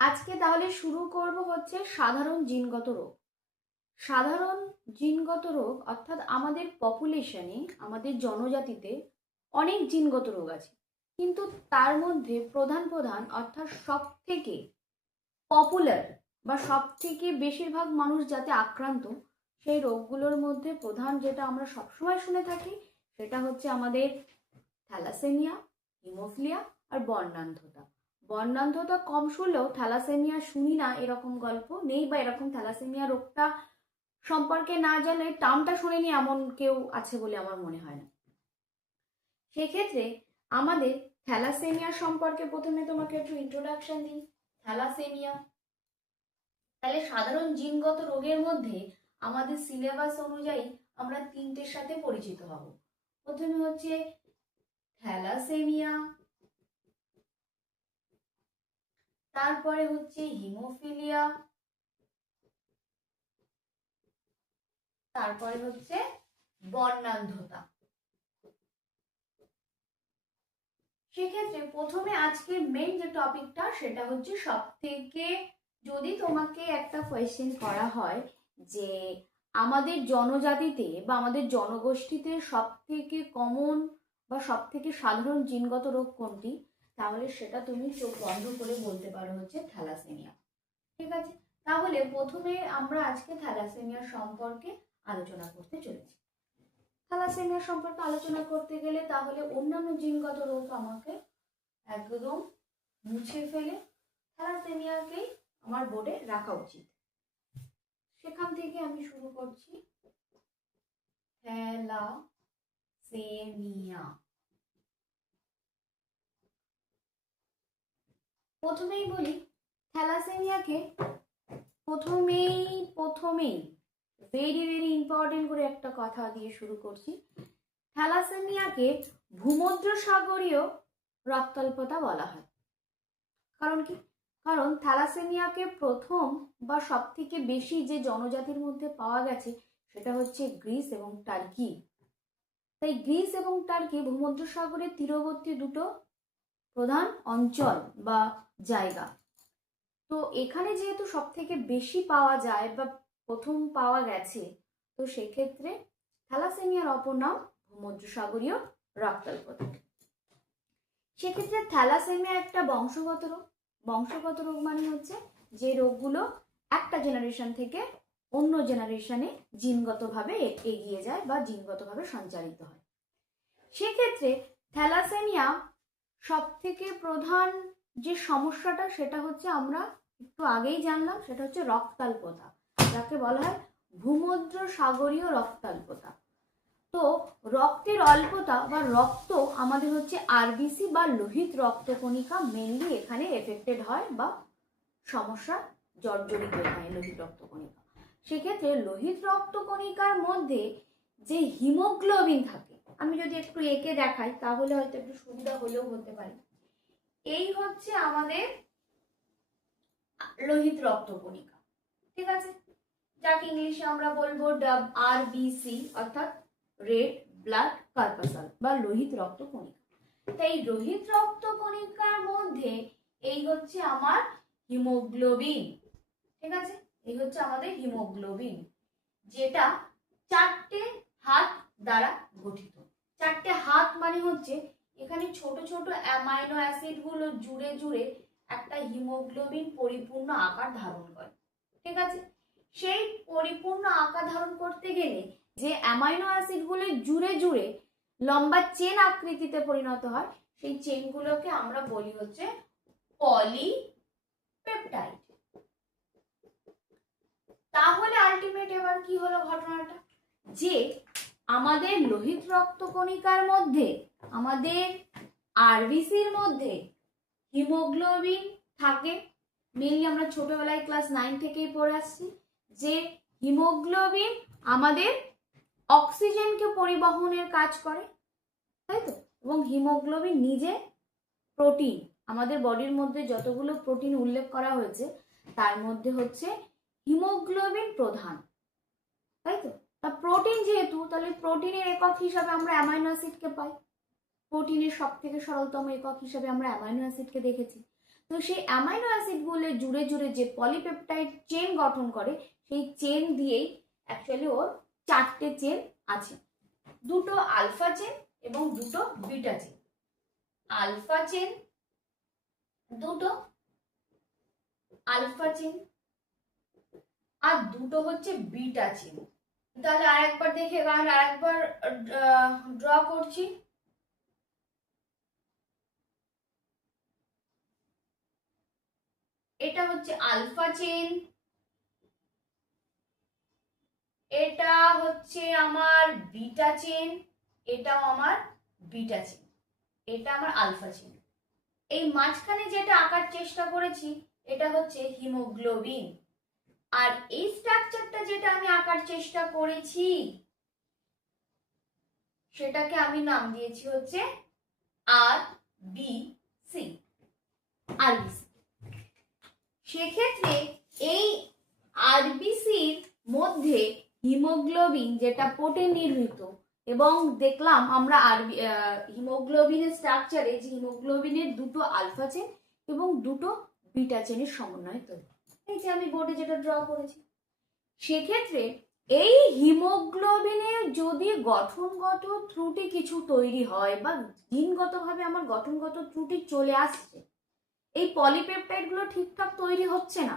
আজকে তাহলে শুরু করব হচ্ছে সাধারণ জিনগত রোগ। সাধারণ জিনগত রোগ অর্থাৎ আমাদের পপুলেশনে, আমাদের জনজাতিতে অনেক জিনগত রোগ আছে, কিন্তু তার মধ্যে প্রধান প্রধান অর্থাৎ সব থেকে পপুলার বা সব থেকে বেশিরভাগ মানুষ যাতে আক্রান্ত, সেই রোগগুলোর মধ্যে প্রধান যেটা আমরা সবসময় শুনে থাকি সেটা হচ্ছে আমাদের থ্যালাসেমিয়া, হিমোফিলিয়া আর বর্ণান্ধতা। বর্ণান্ধতা কম শুনলেও থ্যালাসেমিয়া শুনি না এরকম গল্প নেই, বা এরকম থ্যালাসেমিয়া রোগটা সম্পর্কে না জানলে টার্মটা শুনেনি এমন কেউ আছে বলে আমার মনে হয় না। সেক্ষেত্রে আমাদের থ্যালাসেমিয়া সম্পর্কে প্রথমে তোমাকে একটু ইন্ট্রোডাকশন দিই। থ্যালাসেমিয়া তাহলে সাধারণ জিনগত রোগের মধ্যে আমাদের সিলেবাস অনুযায়ী আমরা তিনটের সাথে পরিচিত হব। প্রথমে হচ্ছে থ্যালাসেমিয়া, তারপরে হচ্ছে হিমোফিলিয়া, তারপরে হচ্ছে বর্ণান্ধতা। সেক্ষেত্রে প্রথমে আজকের মেইন যে টপিকটা সেটা হচ্ছে সব থেকে, যদি তোমাকে একটা কোয়েশ্চেন করা হয় যে আমাদের জনজাতিতে বা আমাদের জনগোষ্ঠীতে সব থেকে কমন বা সব থেকে সাধারণ জিনগত রোগ কোনটি, তাহলে সেটা তুমি চোখ বন্ধ করে বলতে পারো হচ্ছে থ্যালাসেমিয়া। ঠিক আছে, তাহলে প্রথমে আমরা আজকে থ্যালাসেমিয়া সম্পর্কে আলোচনা করতে চলেছি। থ্যালাসেমিয়া সম্পর্কে আলোচনা করতে গেলে তাহলে অন্যান্য জিনগত রোগ আমাকে একদম মুছে ফেলে থ্যালাসেমিয়াকেই আমার বোর্ডে রাখা উচিত। সেখান থেকে আমি শুরু করছি। থ্যালাসেমিয়া প্রথমেই বলি, থ্যালাসেমিয়াকে প্রথমেই ভেরি ভেরি ইম্পর্টেন্ট করে একটা কথা দিয়ে শুরু করছি। থ্যালাসেমিয়াকে ভূমধ্যসাগরীয় রক্তাল্পতা বলা হয়। কারণ কি? কারণ থ্যালাসেমিয়াকে প্রথম বা সব থেকে বেশি যে জনজাতির মধ্যে পাওয়া গেছে সেটা হচ্ছে গ্রিস এবং টার্কি। তাই গ্রিস এবং টার্কি ভূমধ্যসাগরের তীরবর্তী দুটো প্রধান অঞ্চল বা জায়গা। তো এখানে যেহেতু সব থেকে বেশি পাওয়া যায় বা প্রথম পাওয়া গেছে, তো সেক্ষেত্রে থ্যালাসেমিয়ার অপর নাম ভূমধ্যসাগরীয় রক্তাল্পতা। সেক্ষেত্রে থ্যালাসেমিয়া একটা বংশগত রোগ। বংশগত রোগ মানে হচ্ছে যে রোগগুলো একটা জেনারেশন থেকে অন্য জেনারেশনে জিনগতভাবে এগিয়ে যায় বা জিনগতভাবে সঞ্চারিত হয়। সেক্ষেত্রে থ্যালাসেমিয়া সব থেকে প্রধান যে সমস্যাটা সেটা হচ্ছে আমরা একটু আগেই জানলাম, সেটা হচ্ছে রক্তাল্পতা, যাকে বলা হয় ভূমধ্যসাগরীয় রক্তাল্পতা। তো রক্তের অল্পতা বা রক্ত আমাদের হচ্ছে আরবিসি বা লোহিত রক্তকণিকা মেনলি এখানে এফেক্টেড হয় বা সমস্যা জর্জরিত হয় লোহিত রক্তকণিকা। সেক্ষেত্রে লোহিত রক্তকণিকার মধ্যে যে হিমোগ্লোবিন থাকে, আমি যদি একটু এঁকে দেখাই তাহলে হয়তো একটু সুবিধা হলেও হতে পারে। এই হচ্ছে আমাদের লোহিত রক্তকণিকা, ঠিক আছে, যাকে ইংলিশে আমরা বলবো আরবিসি অর্থাৎ রেড ব্লাড কর্পাসাল বা লোহিত রক্তকণিকা। তাই লোহিত রক্তকণিকার মধ্যে এই হচ্ছে আমার হিমোগ্লোবিন, ঠিক আছে, এই হচ্ছে আমাদের হিমোগ্লোবিন, যেটা চারটে হাত দ্বারা গঠিত। চারটে হাত মানে হচ্ছে এখানে ছোট ছোট অ্যামাইনো অ্যাসিড গুলো জুড়ে জুড়ে একটা হিমোগ্লোবিন পরিপূর্ণ আকার ধারণ করে, ঠিক আছে। সেই পরিপূর্ণ আকার ধারণ করতে গেলে যে অ্যামাইনো অ্যাসিড গুলো জুড়ে জুড়ে লম্বা চেন আকৃতিতে পরিণত হয়, সেই চেনগুলোকে আমরা বলি হচ্ছে পলিপেপটাইড। তাহলে আলটিমেট এবার কি হলো ঘটনাটা, যে আমাদের লোহিত রক্তকণিকার মধ্যে, আমাদের আরবিসির মধ্যে হিমোগ্লোবিন থাকে। মেনলি আমরা ছোটবেলায় ক্লাস 9 থেকেই পড়ে আসছি যে হিমোগ্লোবিন আমাদের অক্সিজেনকে পরিবহনের কাজ করে, তাই তো। এবং হিমোগ্লোবিন নিজে প্রোটিন, আমাদের বডির মধ্যে যতগুলো প্রোটিন উল্লেখ করা হয়েছে তার মধ্যে হচ্ছে হিমোগ্লোবিন প্রধান, তাই তো। তা প্রোটিন যেহেতু, তাহলে প্রোটিনের একক হিসাবে আমরা অ্যামাইনো অ্যাসিডকে পাই। প্রোটিনের সব থেকে সরলতম একক হিসাবে আমরা অ্যামাইনো অ্যাসিডকে দেখেছি। তো সেই অ্যামাইনো অ্যাসিডগুলো জুড়ে জুড়ে যে পলিপেপটাইড চেন গঠন করে, সেই চেন দিয়েই অ্যাকচুয়ালি ওর 4টে চেন আছে, 2টো আলফা চেন এবং 2টো বিটা চেন। আলফা চেন, 2টো আলফা চেন, আর 2টো হচ্ছে বিটা চেন। তাহলে আরেকবার দেখে, আরেকবার ড্র করছি। এটা হচ্ছে আলফা চেন, এটা হচ্ছে আমার বিটা চেন, এটাও আমার বিটা চেন, এটা আমার আলফা চেন। এই মাঝখানে যেটা আঁকার চেষ্টা করেছি এটা হচ্ছে হিমোগ্লোবিন, আর এই স্ট্রাকচারটা যেটা আমি আঁকার চেষ্টা করেছি সেটাকে আমি নাম দিয়েছি হচ্ছে আরবিসি। আরবিসি, সেক্ষেত্রে এই আরবিসির মধ্যে হিমোগ্লোবিন যেটা প্রোটিন নির্মিত, এবং দেখলাম আমরা হিমোগ্লোবিনের স্ট্রাকচারে যে হিমোগ্লোবিনের 2টো আলফা চেন এবং 2টো বিটা চেনের সমন্বয় তৈরি। এই যে আমি বোর্ডে যেটা ড্র করেছি, সেক্ষেত্রে এই হিমোগ্লোবিনের যদি গঠনগত ত্রুটি কিছু তৈরি হয় বা জিনগতভাবে আমার গঠনগত ত্রুটি চলে আসছে, এই পলিপেপটাইডগুলো ঠিকঠাক তৈরি হচ্ছে না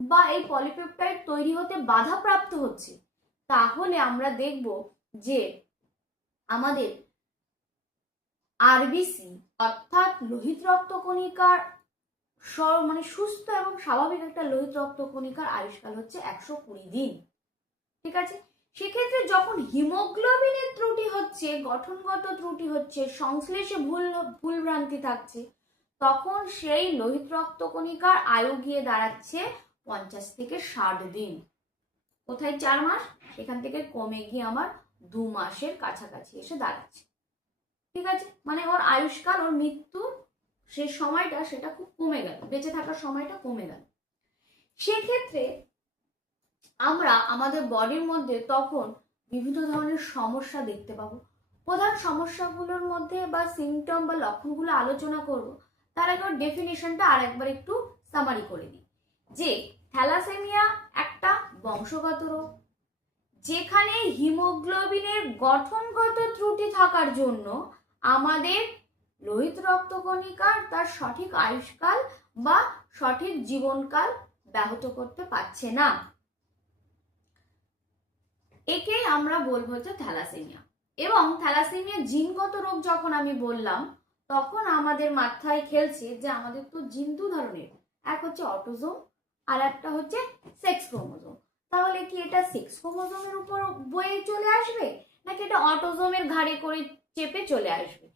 বা এই পলিপেপটাইড তৈরি হতে বাধাপ্রাপ্ত হচ্ছে, তাহলে আমরা দেখব যে আমাদের আরবিসি অর্থাৎ লোহিত রক্তকণিকার মানে সুস্থ এবং স্বাভাবিক একটা লোহিত রক্তকণিকার আয়ুষ্কাল হচ্ছে 120 দিন। ঠিক আছে, সেক্ষেত্রে যখন হিমোগ্লোবিনের ত্রুটি হচ্ছে, গঠনগত ত্রুটি হচ্ছে, সংশ্লেষে ভুল ভ্রান্তি থাকছে, তখন সেই লোহিত রক্তকণিকার আয়ু গিয়ে দাঁড়াচ্ছে 50 থেকে 60 দিন। কোথায় 4 মাস, সেখান থেকে কমে গিয়ে আমার 2 মাসের কাছাকাছি এসে দাঁড়াচ্ছে। ঠিক আছে, মানে ওর আয়ুষ্কাল, ওর মৃত্যু সেই সময়টা সেটা খুব কমে গেল, বেঁচে থাকার সময়টা কমে গেল। সেক্ষেত্রে আমরা আমাদের বডির মধ্যে তখন বিভিন্ন ধরনের সমস্যা দেখতে পাবো। প্রধান সমস্যাগুলোর মধ্যে বা সিমটম বা লক্ষণগুলো আলোচনা করব, তার আগে ডেফিনিশনটা আর একবার একটু সামারি করে দিই। যে থ্যালাসেমিয়া একটা বংশগত রোগ, যেখানে হিমোগ্লোবিনের গঠনগত ত্রুটি থাকার জন্য আমাদের লোহিত রক্তকণিকার তার সঠিক আয়ুষ্কাল বা সঠিক জীবনকাল ব্যাহত করতে পারছে না। একে আমরা বলবো হচ্ছে থ্যালাসেমিয়া। এবং থ্যালাসেমিয়া জিনগত রোগ যখন আমি বললাম, তখন আমাদের মাথায় খেলছে যে আমাদের তো জিন 2 ধরনের, এক হচ্ছে অটোজোম আর একটা হচ্ছে সেক্স ক্রোমোজোম। তাহলে কি এটা সেক্স ক্রোমোজোমের উপর বয়ে চলে আসবে, নাকি এটা অটোজোমের ঘাড়ে করে চেপে চলে আসবে?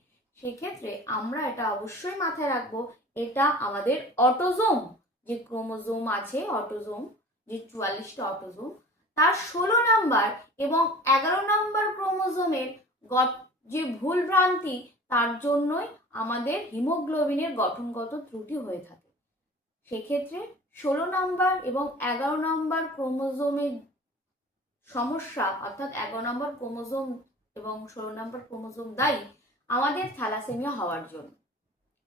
সেক্ষেত্রে আমরা এটা অবশ্যই মাথায় রাখবো, এটা আমাদের অটোজোম যে ক্রোমোজোম আছে, অটোজোম যে 44টা অটোজোম, তার 16 নাম্বার এবং 11 নাম্বার ক্রোমোজোমের যে ভুল ভ্রান্তি, তার জন্যই আমাদের হিমোগ্লোবিনের গঠনগত ত্রুটি হয়ে থাকে। সেক্ষেত্রে 16 নাম্বার এবং 11 নাম্বার ক্রোমোজোমের সমস্যা, অর্থাৎ 11 নাম্বার ক্রোমোজোম এবং 16 নাম্বার ক্রোমোজোম দায়ী আমাদের থ্যালাসেমিয়া হওয়ার জন্য।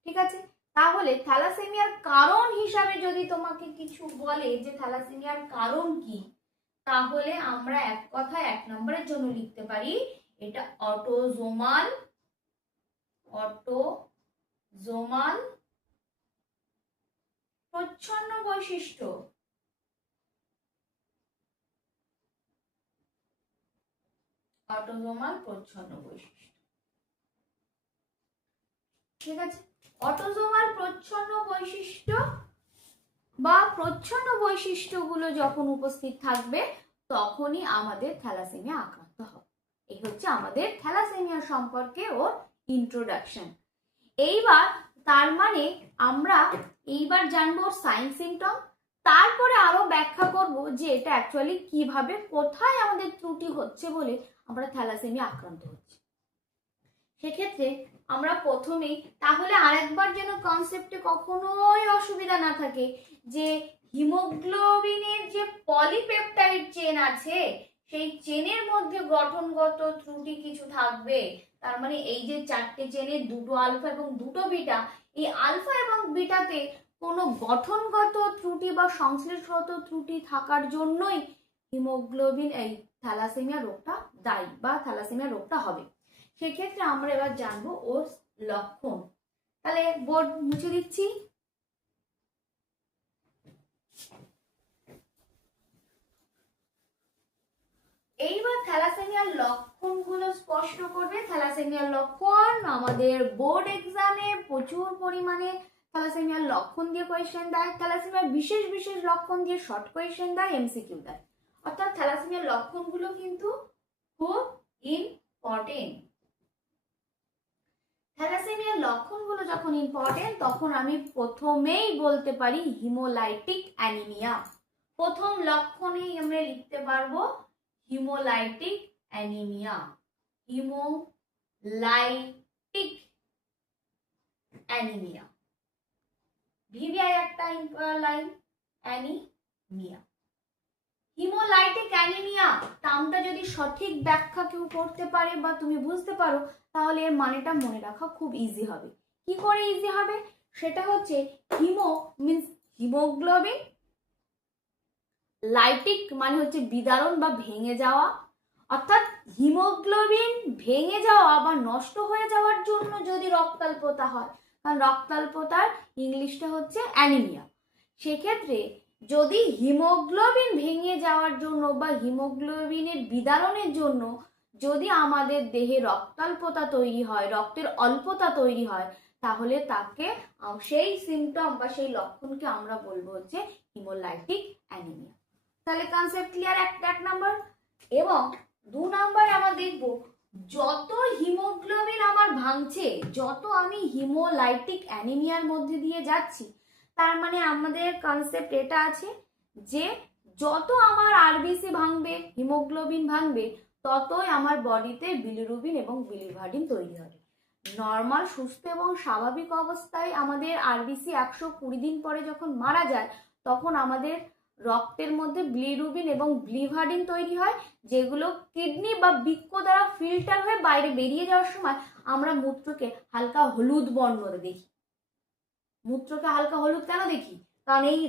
ঠিক আছে, তাহলে থ্যালাসেমিয়ার কারণ হিসাবে যদি তোমাকে কিছু বলে যে থ্যালাসেমিয়ার কারণ কি, তাহলে আমরা এক কথায় 1 নম্বরের জন্য লিখতে পারি এটা অটোজোমাল প্রচ্ছন্ন বৈশিষ্ট্য। অটোজোমাল প্রচ্ছন্ন বৈশিষ্ট্য। ঠিক আছে, অটোজোমাল প্রচ্ছন্ন বৈশিষ্ট্য বা প্রচ্ছন্ন বৈশিষ্ট্যগুলো যখন উপস্থিত থাকবে, তখনই আমাদের থ্যালাসেমিয়া আক্রান্ত হবে। এই হচ্ছে আমাদের থ্যালাসেমিয়া সম্পর্কে ওর ইন্ট্রোডাকশন। এইবার তার মানে আমরা এইবার জানবো সাইন সিমটম, তারপরে আরো ব্যাখ্যা করব যে এটা অ্যাকচুয়ালি কিভাবে, কোথায় আমাদের ত্রুটি হচ্ছে বলে আমরা থ্যালাসেমিয়া আক্রান্ত হচ্ছি। সেক্ষেত্রে আমরা প্রথমেই তাহলে আরেকবার যেন কনসেপ্টে কখনোই অসুবিধা না থাকে, যে হিমোগ্লোবিনের যে পলিপেপটাইড চেন আছে, সেই চেনের মধ্যে গঠনগত ত্রুটি কিছু থাকবে। তার মানে এই যে 4টে চেনের 2টো আলফা এবং 2টো বিটা, এই আলফা এবং বিটাতে কোনো গঠনগত ত্রুটি বা সংশ্লেষগত ত্রুটি থাকার জন্যই হিমোগ্লোবিন এই থ্যালাসেমিয়া রোগটা দায়ী বা থ্যালাসেমিয়া রোগটা হবে। সেক্ষেত্রে আমরা এবার জানবো ওর লক্ষণ। তাহলে বোর্ড মুছে দিচ্ছি। এইবার থ্যালাসেমিয়ার লক্ষণগুলো স্পষ্ট করবে। থ্যালাসেমিয়ার লক্ষণ আমাদের বোর্ড এক্সামে প্রচুর পরিমাণে থ্যালাসেমিয়ার লক্ষণ দিয়ে কোয়েশ্চেন দেয়। থ্যালাসেমিয়ার বিশেষ বিশেষ লক্ষণ দিয়ে শর্ট কোয়েশ্চেন দেয়, এমসিকিউ দেয়। অর্থাৎ থ্যালাসেমিয়ার লক্ষণগুলো কিন্তু খুব ইম্পর্টেন্ট। থ্যালাসেমিয়ার লক্ষণগুলো যখন ইম্পর্টেন্ট তখন আমি প্রথমেই বলতে পারি হিমোলাইটিক অ্যানিমিয়া। প্রথম লক্ষণেই আমরা লিখতে পারবো haemolytic anaemia. Haemolytic anaemia, VVI একটা লাইন, অ্যানিমিয়া। হিমোলাইটিক অ্যানিমিয়া টার্মটা যদি সঠিক ব্যাখ্যা কেউ করতে পারে বা তুমি বুঝতে পারো তাহলে এর মানেটা মনে রাখা খুব ইজি হবে। কি করে ইজি হবে? সেটা হচ্ছে হিমো মিন্স হিমোগ্লোবিন, লাইটিক মানে হচ্ছে বিদারণ বা ভেঙে যাওয়া। অর্থাৎ হিমোগ্লোবিন ভেঙে যাওয়া বা নষ্ট হয়ে যাওয়ার জন্য যদি রক্তাল্পতা হয়, কারণ রক্তাল্পতার ইংলিশটা হচ্ছে অ্যানিমিয়া, সেক্ষেত্রে যদি হিমোগ্লোবিন ভেঙে যাওয়ার জন্য বা হিমোগ্লোবিনের বিদারণের জন্য যদি আমাদের দেহে রক্তাল্পতা তৈরি হয়, রক্তের অল্পতা তৈরি হয়, তাহলে তাকে সেই সিমটম বা সেই লক্ষণকে আমরা বলবো হচ্ছে হিমোলাইটিক অ্যানিমিয়া। তাহলে কনসেপ্ট ক্লিয়ার এক নাম্বার। এবং 2 নাম্বার আমরা দেখব যত হিমোগ্লোবিন আমার ভাঙছে, যত আমি হিমোলাইটিক অ্যানিমিয়ার মধ্যে দিয়ে যাচ্ছি, তার মানে আমাদের কনসেপ্ট এটা আছে যে যত আমার আরবিসি ভাঙবে, হিমোগ্লোবিন ভাঙবে, ততই আমার বডিতে বিলিরুবিন এবং বিলিভার্ডিন তৈরি হবে। নর্মাল সুস্থ এবং স্বাভাবিক অবস্থায় আমাদের আরবিসি 120 দিন পরে যখন মারা যায় তখন আমাদের রক্তের মধ্যে বিলিরুবিন এবং বিলিভার্ডিন তৈরি হয়, যেগুলো কিডনি বা বৃক্ক দ্বারা ফিল্টার হয়ে বাইরে বেরিয়ে যাওয়ার সময় আমরা মূত্রকে হালকা হলুদ বর্ণে দেখি। মূত্রকে হালকা হলুদ কেন দেখি? কারণ এই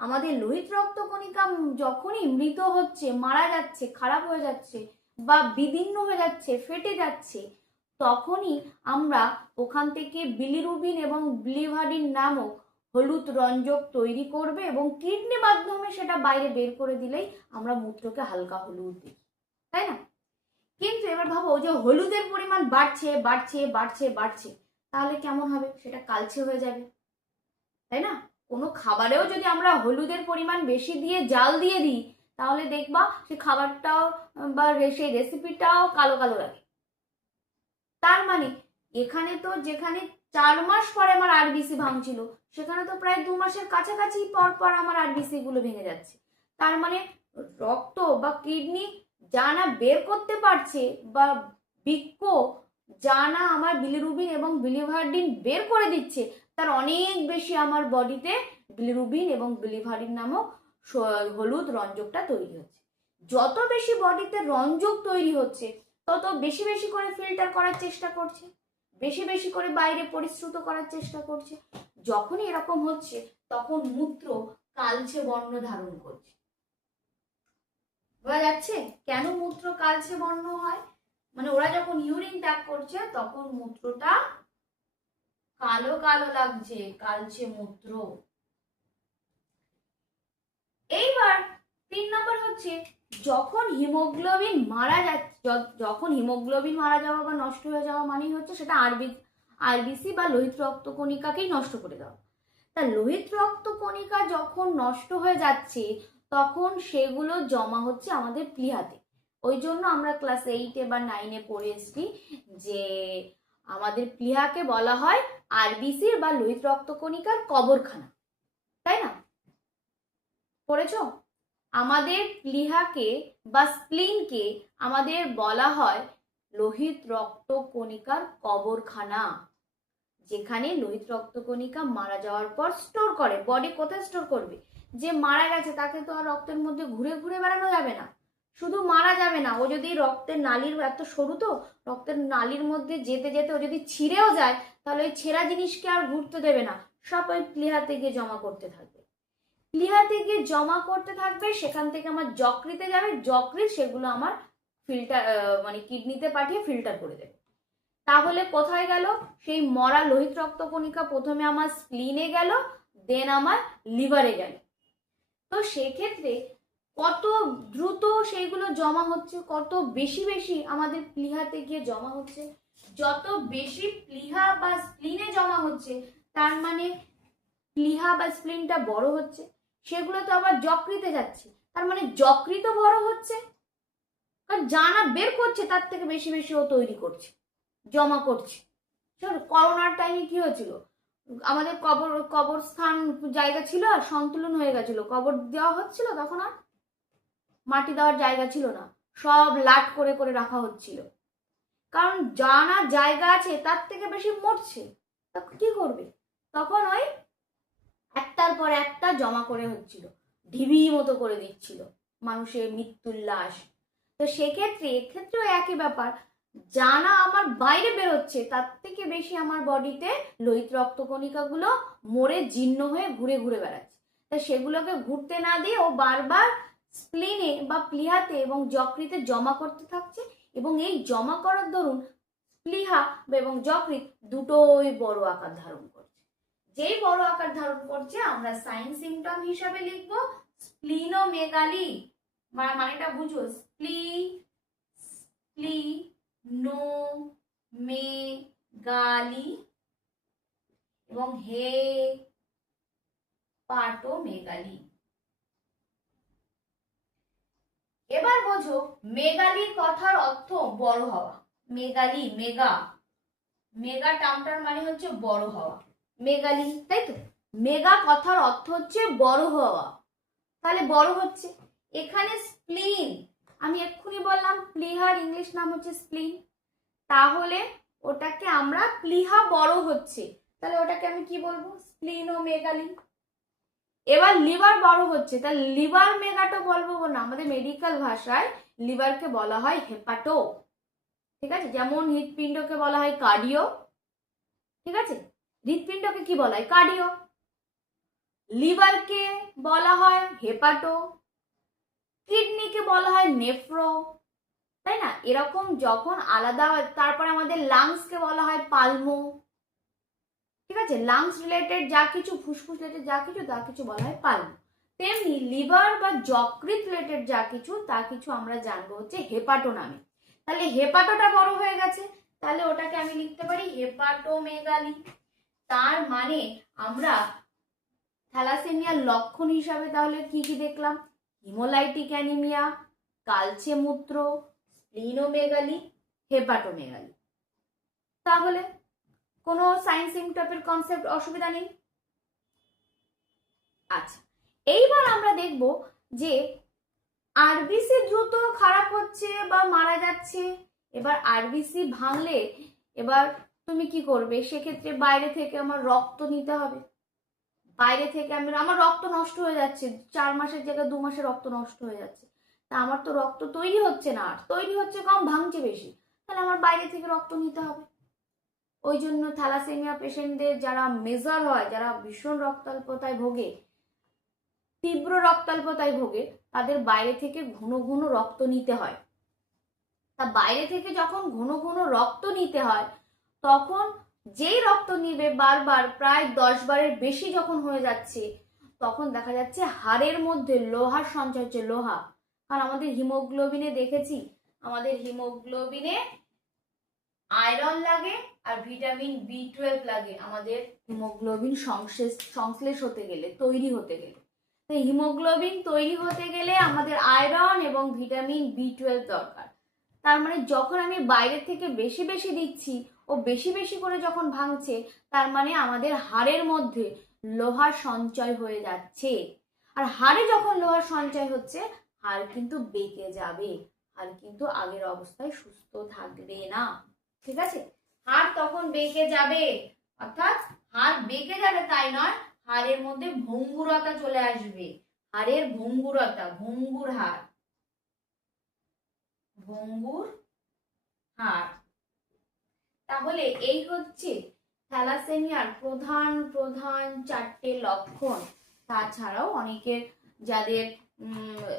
আমাদের লোহিত রক্তকণিকা যখনই মৃত হচ্ছে, মারা যাচ্ছে, খারাপ হয়ে যাচ্ছে বা বিদীর্ণ হয়ে যাচ্ছে, ফেটে যাচ্ছে, তখনই আমরা ওখান থেকে বিলিরুবিন এবং বিলিভার্ডিন নামক হলুদ রঞ্জক তৈরি করবে এবং কিডনি মাধ্যমে সেটা বাইরে বের করে দিলেই আমরা মূত্রকে হালকা হলুদ দিই, তাই না? কিন্তু এবার ভাবো যে হলুদের পরিমাণ বাড়ছে বাড়ছে বাড়ছে বাড়ছে, তাহলে কেমন হবে? সেটা কালচে হয়ে যাবে, তাই না? কোনো খাবারেও যদি আমরা হলুদের পরিমাণ বেশি দিয়ে জাল দিয়ে দিই তাহলে দেখবা সেই খাবারটাও বা সেই রেসিপিটাও কালো কালো লাগে। তার মানে এখানে তো যেখানে 4 মাস পরে আমার আরবিসি ভাঙছিল, সেখানে তো প্রায় 2 মাসের কাছাকাছি পর পর আমার আরবিসি গুলো ভেঙে যাচ্ছে। তার মানে রক্ত বা কিডনি যা না বের করতে পারছে বা বৃক্ক যা না আমার বিলিরুবিন এবং বিলিভার্ডিন বের করে দিচ্ছে, তার অনেক বেশি আমার বডিতে বিলিরুবিন এবং বিলিভার্ডিন নামক হলুদ রঞ্জকটা তৈরি হচ্ছে। যত বেশি বডিতে রঞ্জক তৈরি হচ্ছে তত বেশি বেশি করে ফিল্টার করার চেষ্টা করছে, বেশি বেশি করে বাইরে পরিশ্রুত করার চেষ্টা করছে। যখনই এরকম হচ্ছে তখন মূত্র কালচে বর্ণ ধারণ করছে। বোঝা যাচ্ছে কেন মূত্র কালচে বর্ণ হয়? মানে ওরা যখন ইউরিন ত্যাগ করছে তখন মূত্রটা কালো কালো লাগছে, কালচে মূত্র। এইবার 3 নম্বর হচ্ছে যখন হিমোগ্লোবিন মারা যাচ্ছে, যখন হিমোগ্লোবিন মারা যাওয়া বা নষ্ট হয়ে যাওয়া মানে হচ্ছে সেটা আরবিসি বা লোহিত রক্তকণিকাকেই নষ্ট করে দেওয়া। তা লোহিত রক্তকণিকা যখন নষ্ট হয়ে যাচ্ছে তখন সেগুলো জমা হচ্ছে আমাদের প্লিহাতে। ওই জন্য আমরা ক্লাস 8 বা 9 পড়ে এসেছি যে আমাদের প্লিহাকে বলা হয় আরবিসি বা লোহিত রক্তকণিকার কবরখানা, তাই না? পড়েছ? আমাদের প্লিহাকে বা স্প্লিনকে আমাদের বলা হয় লোহিত রক্তকণিকার কবরখানা, যেখানে লোহিত রক্তকণিকা মারা যাওয়ার পর স্টোর করে। বডি কোথায় স্টোর করবে? যে মারা গেছে তাকে তো আর রক্তের মধ্যে ঘুরে ঘুরে বেড়ানো যাবে না। শুধু মারা যাবে না, ও যদি রক্তের নালীর এত সরু তো রক্তের নালীর মধ্যে যেতে যেতে ও যদি ছিঁড়েও যায় তাহলে ওই ছেঁড়া জিনিসকে আর ঘুরতে দেবে না, সব ওই প্লীহাতে গিয়ে জমা করতে থাকবে। প্লীহাতে গিয়ে জমা করতে থাকবে, সেখান থেকে আমার যকৃতে যাবে, যকৃৎ সেগুলো আমার ফিল্টার মানে কিডনিতে পাঠিয়ে ফিল্টার করে দেবে। তাহলে কোথায় গেল? সেই মরা লোহিত রক্তকণিকা প্রথমে আমার স্প্লিনে গেল, দেন আমার লিভারে গেল। তো সেক্ষেত্রে কত দ্রুত সেইগুলো জমা হচ্ছে, কত বেশি বেশি আমাদের প্লীহাতে গিয়ে জমা হচ্ছে। যত বেশি প্লীহা বা স্প্লিনে জমা হচ্ছে তার মানে প্লীহা বা স্প্লিনটা বড় হচ্ছে, সেগুলো তো আবার যকৃতে যাচ্ছে, তার মানে যকৃত বড় হচ্ছে। কারণ জানা বের করছে তার থেকে বেশি বেশি ও তৈরি করছে, জমা করছে। করোনার টাইমে কি হয়েছিল, আমাদের কবরস্থান জায়গা ছিল আর সন্তুলন হয়ে গেছিল, কবর দেওয়া হচ্ছিল, তখন আর মাটি দেওয়ার জায়গা ছিল না, সব লাট করে করে রাখা হচ্ছিল। কারণ জানা জায়গা আছে তার থেকে বেশি মরছে, কি করবে? তখন ওই একটার পর একটা জমা করে হচ্ছিল, ঢিবি মতো করে দিচ্ছিল মানুষের মৃত্যুর লাশ। তো সেক্ষেত্রে এক্ষেত্রেও একই ব্যাপার, জানা আমার বাইরে বেরোচ্ছে তার থেকে বেশি আমার বডিতে লোহিত রক্তকণিকাগুলো মরে জীর্ণ হয়ে ঘুরে ঘুরে বেড়াচ্ছে। তা সেগুলোকে ঘুরতে না দিয়ে ও বারবার স্প্লিনে বা প্লীহাতে এবং যকৃতে জমা করতে থাকছে, এবং এই জমা করার দরুন প্লীহা এবং যকৃৎ দুটোই বড় আকার ধারণ করছে। যেই বড় আকার ধারণ করছে আমরা সাইন সিমটম হিসাবে লিখবো স্প্লিনোমেগালি। মানেটা বুঝো, স্প্লিনোমেগালি এবং হেপাটোমেগালি। এবার বোঝো মেগালি কথার অর্থ বড় হওয়া। মেগালি, মেগা, মেগা টার্মটার মানে হচ্ছে বড় হওয়া, মেগালি, তাই তো? মেগা কথার অর্থ হচ্ছে বড় হওয়া, তাহলে বড় হচ্ছে। এখানে স্প্লিন, আমি এক্ষুনি বললাম প্লীহার ইংলিশ নাম হচ্ছে স্প্লিন, তাহলে ওটাকে আমরা প্লীহা বড় হচ্ছে, তাহলে ওটাকে আমি কি বলবো? স্প্লিনোমেগালি। এবার লিভার বড় হচ্ছে, তাহলে লিভার মেগাটো বলবো না, আমাদের মেডিকেল ভাষায় লিভারকে বলা হয় হেপাটো, ঠিক আছে? যেমন হৃৎপিণ্ডকে বলা হয় কার্ডিও, ঠিক আছে? হৃৎপিণ্ডকে কি বলা হয়? কার্ডিও। লিভারকে বলা হয় হেপাটো, কিডনিকে বলা হয় নেফ্রো, তাই না? এরকম যখন আলাদা, তারপরে আমাদের লাংসকে বলা হয় পালমো, ঠিক আছে? লাংস রিলেটেড যা কিছু, ফুসফুস রিলেটেড যা কিছু, তা কিছু বলা হয় পালমো। তেমনি লিভার বা যকৃৎ রিলেটেড যা কিছু, তা কিছু আমরা জানবো হচ্ছে হেপাটো নামে। তাহলে হেপাটোটা বড় হয়ে গেছে, তাহলে ওটাকে আমি লিখতে পারি হেপাটোমেগালি। তার মানে আমরা থ্যালাসেমিয়ার লক্ষণ হিসাবে তাহলে কি কি দেখলাম? হিমোলাইটিক অ্যানিমিয়া, কালচে মূত্র, স্প্লিনোমেগালি, হেপাটোমেগালি। তাহলে কোনো সাইন সিমটমের কনসেপ্ট অসুবিধা নেই। আচ্ছা, এইবার আমরা দেখব যে আরবিসি দ্রুত খারাপ হচ্ছে বা মারা যাচ্ছে। এবার আরবিসি ভাঙলে এবার তুমি কি করবে? সেক্ষেত্রে বাইরে থেকে আমার রক্ত নিতে হবে। বাইরে থেকে আমার রক্ত নষ্ট হয়ে যাচ্ছে, 4 মাসের জায়গায় 2 মাসে রক্ত নষ্ট হয়ে যাচ্ছে, তা আমার তো রক্ত তৈরি হচ্ছে না, আর তৈরি হচ্ছে কম, ভাঙছে বেশি, তাহলে আমার বাইরে থেকে রক্ত নিতে হবে। ওই জন্য থ্যালাসেমিয়া পেশেন্টদের যারা মেজর হয়, যারা ভীষণ রক্তাল্পতায় ভোগে, তীব্র রক্তাল্পতায় ভোগে, তাদের বাইরে থেকে ঘন ঘন রক্ত নিতে হয়। তা বাইরে থেকে যখন ঘন ঘন রক্ত নিতে হয়, তখন যেই রক্ত নিবে বারবার, প্রায় 10 বারের বেশি যখন হয়ে যাচ্ছে, তখন দেখা যাচ্ছে হাড়ের মধ্যে লোহার সঞ্চয় হচ্ছে, লোহা। কারণ আমাদের হিমোগ্লোবিনে দেখেছি, আমাদের হিমোগ্লোবিনে আয়রন লাগে আর ভিটামিন B12 লাগে আমাদের হিমোগ্লোবিন সংশ্লেষ হতে গেলে, তৈরি হতে গেলে। তো হিমোগ্লোবিন তৈরি হতে গেলে আমাদের আয়রন এবং ভিটামিন B12 দরকার। তার মানে যখন আমি বাইরে থেকে বেশি বেশি দিচ্ছি, ও বেশি বেশি করে যখন ভাঙছে, তার মানে আমাদের হাড়ের মধ্যে লোহার সঞ্চয় হয়ে যাচ্ছে। আর হাড়ে যখন লোহার সঞ্চয় হচ্ছে, হাড় কিন্তু বেঁকে যাবে, হাড় কিন্তু আগের অবস্থায় সুস্থ থাকবে না, ঠিক আছে? হাড় তখন বেঁকে যাবে, অর্থাৎ হাড় বেঁকে যাবে তাই নয়, হাড়ের মধ্যে ভঙ্গুরতা চলে আসবে। হাড়ের ভঙ্গুরতা, ভঙ্গুর হাড়, ভঙ্গুর হাড়। তাহলে এই হচ্ছে থ্যালাসেমিয়ার প্রধান প্রধান 4টে লক্ষণ, তাছাড়াও অনেকের যাদের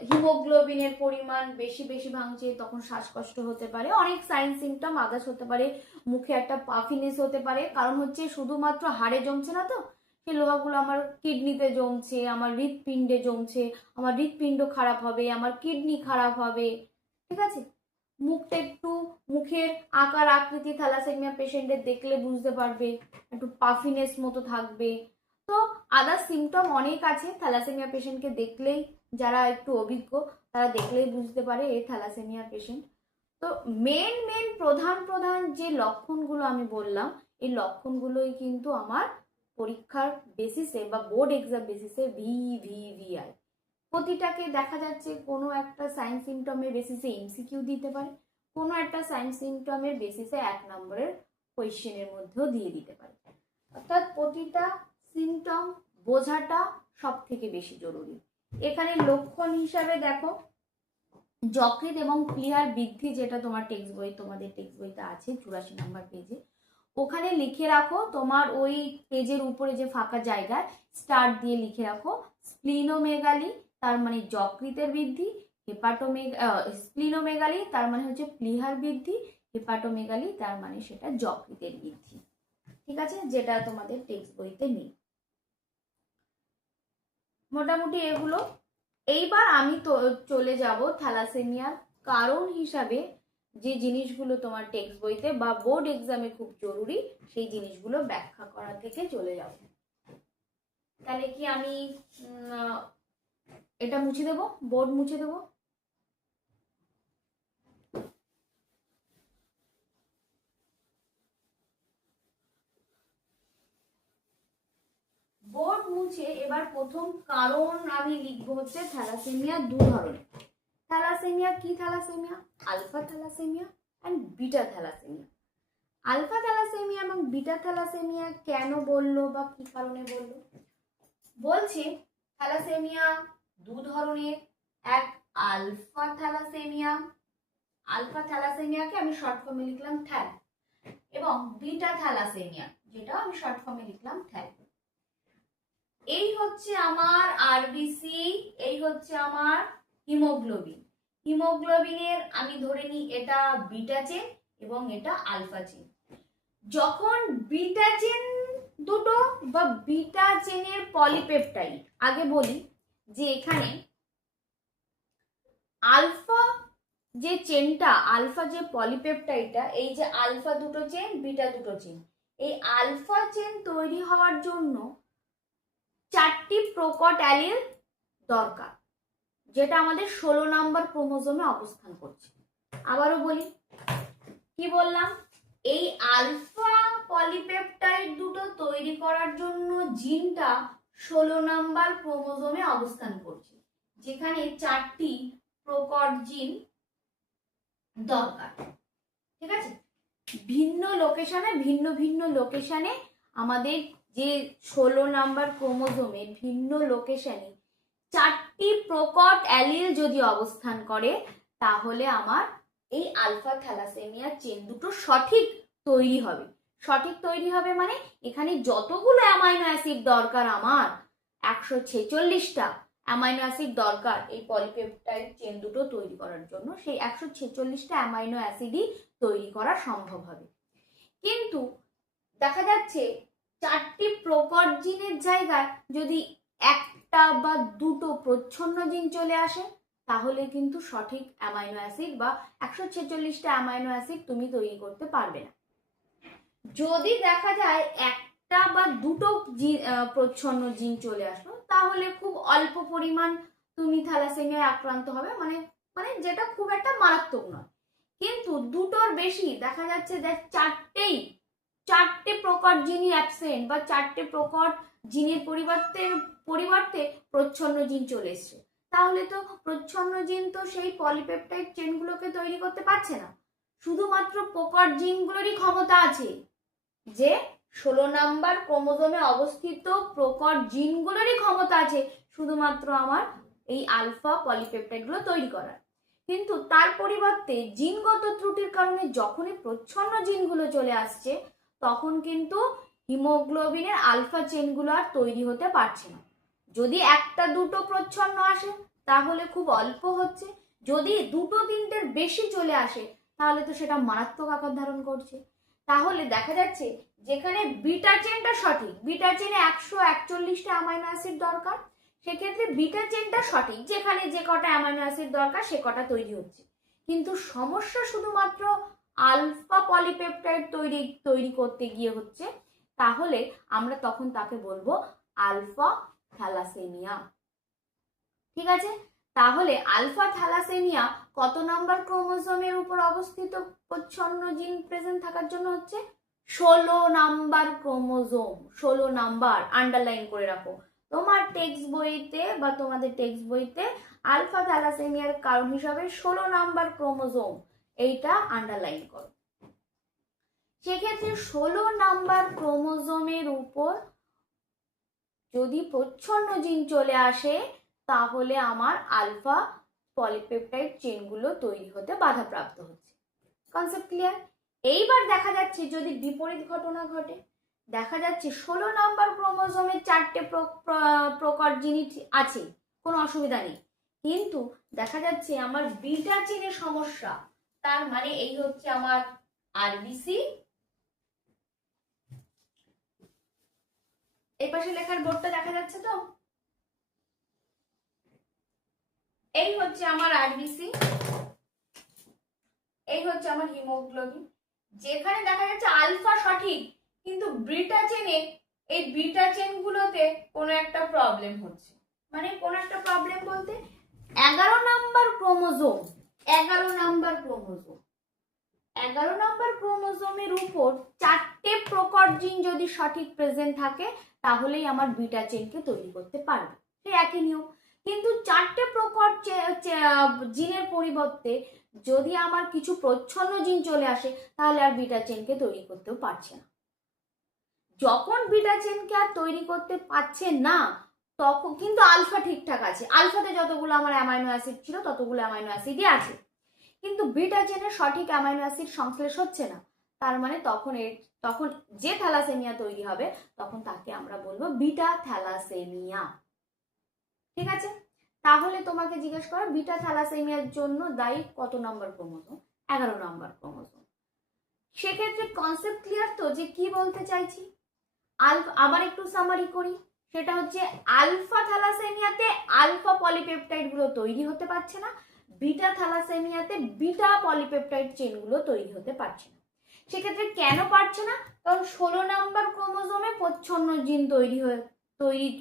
হিমোগ্লোবিনের পরিমাণ বেশি বেশি ভাঙছে তখন শ্বাসকষ্ট হতে পারে, অনেক সাইন সিমটম আদার্স হতে পারে, মুখে একটা পাফিনেস হতে পারে, কারণ হচ্ছে শুধুমাত্র হাড়ে জমছে না তো, সেই লোহাগুলো আমার কিডনিতে জমছে, আমার হৃৎপিণ্ডে জমছে, আমার হৃৎপিণ্ড খারাপ হবে, আমার কিডনি খারাপ হবে, ঠিক আছে। মুখটা একটু, মুখের আকার আকৃতি থ্যালাসেমিয়া পেশেন্টের দেখলে বুঝতে পারবে, একটু পাফিনেস মতো থাকবে। তো আদার সিমটম অনেক আছে, থ্যালাসেমিয়া পেশেন্টকে দেখলেই, যারা একটু অভিজ্ঞ তারা দেখলেই বুঝতে পারে এই থ্যালাসেমিয়া পেশেন্ট। তো মেন প্রধান প্রধান যে লক্ষণগুলো আমি বললাম, এই লক্ষণগুলোই কিন্তু আমার পরীক্ষার বেসিসে বা বোর্ড এক্সাম বেসিসে VVVI প্রতিটাকে দেখা যাচ্ছে কোনো একটা সাইন সিমটমের বেসিসে এমসিকিউ দিতে পারে, কোনো একটা সাইন সিমটমের বেসিসে 1 নম্বরের কোয়েশ্চেনের মধ্যেও দিয়ে দিতে পারে। অর্থাৎ প্রতিটা সিমটম বোঝাটা সব থেকে বেশি জরুরি। এখানে লক্ষণ হিসাবে দেখো যকৃৎ এবং প্লিহার বৃদ্ধি, যেটা তোমার তোমাদের টেক্সট বইতে আছে 84 নম্বর পেজে, ওখানে লিখে রাখো, তোমার ওই পেজের উপরে যে ফাঁকা জায়গায় স্টার দিয়ে লিখে রাখো স্প্লিনোমেগালি, তার মানে যকৃতের বৃদ্ধি, স্প্লিনোমেগালি তার মানে হচ্ছে প্লিহার বৃদ্ধি, হেপাটোমেগালি তার মানে সেটা যকৃতের বৃদ্ধি, ঠিক আছে, যেটা তোমাদের টেক্সট বইতে নেই। মোটামুটি এগুলো। এইবার আমি তো চলে যাব থ্যালাসেমিয়ার কারণ হিসাবে যে জিনিসগুলো তোমার টেক্সট বইতে বা বোর্ড এক্সামে খুব জরুরি, সেই জিনিসগুলো ব্যাখ্যা করা থেকে চলে যাব। তাহলে কি আমি এটা মুছে দেব, বোর্ড মুছে দেব। বোর্ড মুছে এবার প্রথম কারণ আমি লিখবো হচ্ছে থ্যালাসেমিয়া 2 ধরনের। থ্যালাসেমিয়া কি? Thalassaemia alpha thalassaemia and beta thalassaemia. Alpha thalassaemia এবং বিটা থ্যালাসেমিয়া কেন বললো বা কি কারণে বললো? বলছে থ্যালাসেমিয়া 2 ধরনের, এক আলফা থ্যালাসেমিয়া, আলফা থ্যালাসেমিয়াকে আমি শর্ট ফর্মে লিখলাম থ্যাল, এবং বিটা থ্যালাসেমিয়া যেটা আমি শর্ট ফর্মে লিখলাম থ্যাল। এই হচ্ছে আমার আরবিসি, এই হচ্ছে আমার হিমোগ্লোবিন। হিমোগ্লোবিনের আমি ধরে নিই এটা বিটা চেন এবং এটা আলফা চেন। যখন বিটা চেন দুটো বা বিটা চেনের পলিপেপটাইড, আগে বলি যে এখানে আলফা যে চেনটা, আলফা যে পলিপেপটাইডটা, এই যে আলফা দুটো চেন বিটা দুটো চেন, এই আলফা চেন তৈরি হওয়ার জন্য 4টি প্রকট অ্যালিল দরকার, যেটা আমাদের 16 নম্বর ক্রোমোজোমে অবস্থান করছে। আবারও বলি, কি বললাম? এই আলফা পলিপেপটাইড দুটো তৈরি করার জন্য জিনটা 16 নম্বর ক্রোমোজোমে অবস্থান করছে, যেখানে 4টি প্রকট জিন দরকার, ঠিক আছে। ভিন্ন ভিন্ন লোকেশনে আমাদের যে 16 নাম্বার ক্রোমোজোমে ভিন্ন লোকেশনে 4টি প্রকট অ্যালিল যদি অবস্থান করে, তাহলে আমার এই আলফা থ্যালাসেমিয়া চেন দুটো সঠিক তৈরি হবে। সঠিক তৈরি হবে মানে এখানে যতগুলো অ্যামাইনো অ্যাসিড দরকার, আমার 146টা অ্যামাইনো অ্যাসিড দরকার এই পলিপেপটাইড চেন দুটো তৈরি করার জন্য, সেই 146টা অ্যামাইনো অ্যাসিডই তৈরি করা সম্ভব হবে। কিন্তু দেখা যাচ্ছে 4টি প্রকট জিনের জায়গায় যদি একটা বা দুটো প্রচ্ছন্ন জিন চলে আসে, তাহলে কিন্তু সঠিক অ্যামাইনো অ্যাসিড বা 146টা অ্যামাইনো অ্যাসিড তুমি তৈরি করতে পারবে না। যদি দেখা যায় একটা বা দুটো প্রচ্ছন্ন জিন চলে আসলো, তাহলে খুব অল্প পরিমাণ তুমি থ্যালাসেমিয়ায় আক্রান্ত হবে, মানে যেটা খুব একটা মারাত্মক নয়। কিন্তু দুটোর বেশি দেখা যাচ্ছে যে 4টে প্রকট জিনই অ্যাবসেন্ট, বা 4টে প্রকট জিনের পরিবর্তে প্রচ্ছন্ন জিন চলে এসছে, তাহলে তো প্রচ্ছন্ন জিন তো সেই পলিপেপটাইড চেনগুলোকে তৈরি করতে পারছে না। শুধুমাত্র প্রকট জিনগুলোরই ক্ষমতা আছে যে 16 নাম্বার ক্রোমোজোমে অবস্থিত প্রকট জিনগুলোরই ক্ষমতা আছে শুধুমাত্র আমার এই আলফা পলিপেপটাইডগুলো তৈরি করার। কিন্তু তার পরিবর্তে জিনগত ত্রুটির কারণে যখনই প্রচ্ছন্ন জিনগুলো চলে আসছে, তখন কিন্তু হিমোগ্লোবিনের আলফা চেনগুলো আর তৈরি হতে পারছে না। যদি একটা দুটো প্রচ্ছন্ন আসে তাহলে খুব অল্প হচ্ছে, যদি দুটো তিনটের বেশি চলে আসে তাহলে তো সেটা মারাত্মক আকার ধারণ করছে। তাহলে দেখা যাচ্ছে যেখানে বিটা চেনটা সঠিক, বিটা চেনে 141টা অ্যামাইনো অ্যাসিড দরকার, সেক্ষেত্রে বিটা চেনটা সঠিক, যেখানে যে কটা অ্যামাইনো অ্যাসিড দরকার সে কটা তৈরি হচ্ছে। কিন্তু সমস্যা শুধুমাত্র আলফা পলিপেপটাইড তৈরি করতে গিয়ে হচ্ছে, তাহলে আমরা তখন তাকে বলবো আলফা থ্যালাসেমিয়া। ঠিক আছে, তাহলে আলফা থ্যালাসেমিয়া কত নাম্বার ক্রোমোজোমের উপর অবস্থিত প্রচ্ছন্ন জিন প্রেজেন্ট থাকার জন্য হচ্ছে? 16 নাম্বার ক্রোমোজোম। 16 নাম্বার আন্ডারলাইন করে রাখো তোমার টেক্সট বইতে বা তোমাদের টেক্সট বইতে আলফা থ্যালাসেমিয়ার কারণ হিসাবে 16 নাম্বার ক্রোমোজোম, এইটা আন্ডারলাইন করো। সেক্ষেত্রে 16 নাম্বার ক্রোমোজোমের উপর যদি প্রচ্ছন্ন জিন চলে আসে তাহলে আমার আলফা পলিপেপটাইড চেনগুলো তৈরি হতে বাধাপ্রাপ্ত হচ্ছে। Concept clear? এইবার দেখা যাচ্ছে যদি বিপরীত ঘটনা ঘটে, দেখা যাচ্ছে 16 নাম্বার ক্রোমোজোমের 4টে প্রকার জিনিস আছে, কোনো অসুবিধা নেই, কিন্তু দেখা যাচ্ছে আমার বিটা চেনের সমস্যা। তার মানে এই হচ্ছে আমার আরবিসি, এই পাশে লেখার বোর্ডটা দেখা যাচ্ছে তো, এই হচ্ছে আমার আরবিসি, এই হচ্ছে আমার হিমোগ্লোবিন। যেখানে দেখা যাচ্ছে আলফা সঠিক কিন্তু বিটা চেনে, এই বিটা চেনগুলোতে কোনো একটা প্রবলেম হচ্ছে। মানে কোন একটা প্রবলেম বলতে 11 number chromosome, 11 number chromosome, 11 number ক্রোমোজোমের উপর 4টে প্রকট জিন যদি সঠিক প্রেজেন্ট থাকে তাহলেই আমার বিটা চেনকে তৈরি করতে পারবে, সেই একই নিয়ম। কিন্তু 4টে প্রকট জিনের পরিবর্তে যদি আমার কিছু প্রচ্ছন্ন জিন চলে আসে তাহলে আর বিটা চেনকে তৈরি করতেও পারছে না। যখন বিটা চেনকে আর তৈরি করতে পারছে না তখন কিন্তু আলফা ঠিকঠাক আছে, আলফাতে যতগুলো আমার অ্যামাইনো অ্যাসিড ছিল ততগুলো অ্যামাইনো অ্যাসিডই আছে, কিন্তু বিটা চেনের সঠিক অ্যামাইনো অ্যাসিড সংশ্লেষ হচ্ছে না। তার মানে তখন যে থ্যালাসেমিয়া তৈরি হবে তখন তাকে আমরা বলবো বিটা থ্যালাসেমিয়া। ঠিক আছে, তাহলে তোমাকে জিজ্ঞেস করো বিটা থ্যালাসেমিয়ার জন্য দায়ী কত নম্বর ক্রোমোজোম? 11 নম্বর ক্রোমোজোম। সেক্ষেত্রে কনসেপ্ট ক্লিয়ার তো যে কি বলতে চাইছি? আবার একটু সামারি করি, সেটা হচ্ছে আলফা থ্যালাসেমিয়াতে আলফা পলিপেপটাইড গুলো তৈরি হতে পারছে না, বিটা থ্যালাসেমিয়াতে বিটা পলিপেপটাইড চেনগুলো তৈরি হতে পারছে না। সেক্ষেত্রে কেন পারছে না? কারণ 16 নাম্বার ক্রোমোজোমে প্রচ্ছন্ন জিন তৈরি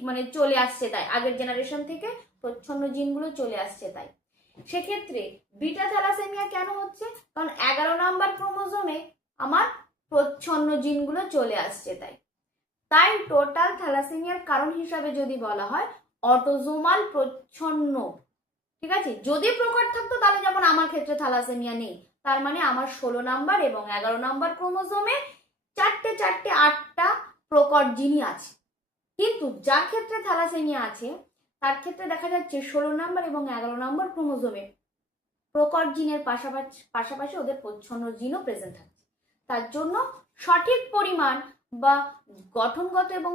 মানে চলে আসছে, তাই আগের জেনারেশন থেকে প্রচ্ছন্ন জিনগুলো চলে আসছে তাই। সেক্ষেত্রে বিটা থ্যালাসেমিয়া কেন হচ্ছে? কারণ 11 নাম্বার ক্রোমোজোমে আমার প্রচ্ছন্ন জিনগুলো চলে আসছে তাই টোটাল থ্যালাসেমিয়ার কারণ হিসাবে যদি বলা হয় অটোজোমাল প্রচ্ছন্ন। ঠিক আছে, যদি প্রকট থাকতো তাহলে যেমন আমার ক্ষেত্রে থ্যালাসেমিয়া নেই, তার মানে আমার 16 নাম্বার এবং 11 নাম্বার ক্রোমোজোমে 8টা প্রকট জিনই আছে। কিন্তু যার ক্ষেত্রে থ্যালাসেমিয়া আছে তার ক্ষেত্রে দেখা যাচ্ছে 16 নাম্বার এবং 11 নাম্বার ক্রোমোজোমে প্রকট জিনের পাশাপাশি ওদের প্রচ্ছন্ন জিনও প্রেজেন্ট থাকছে। তার জন্য সঠিক পরিমাণ বা গঠনগত এবং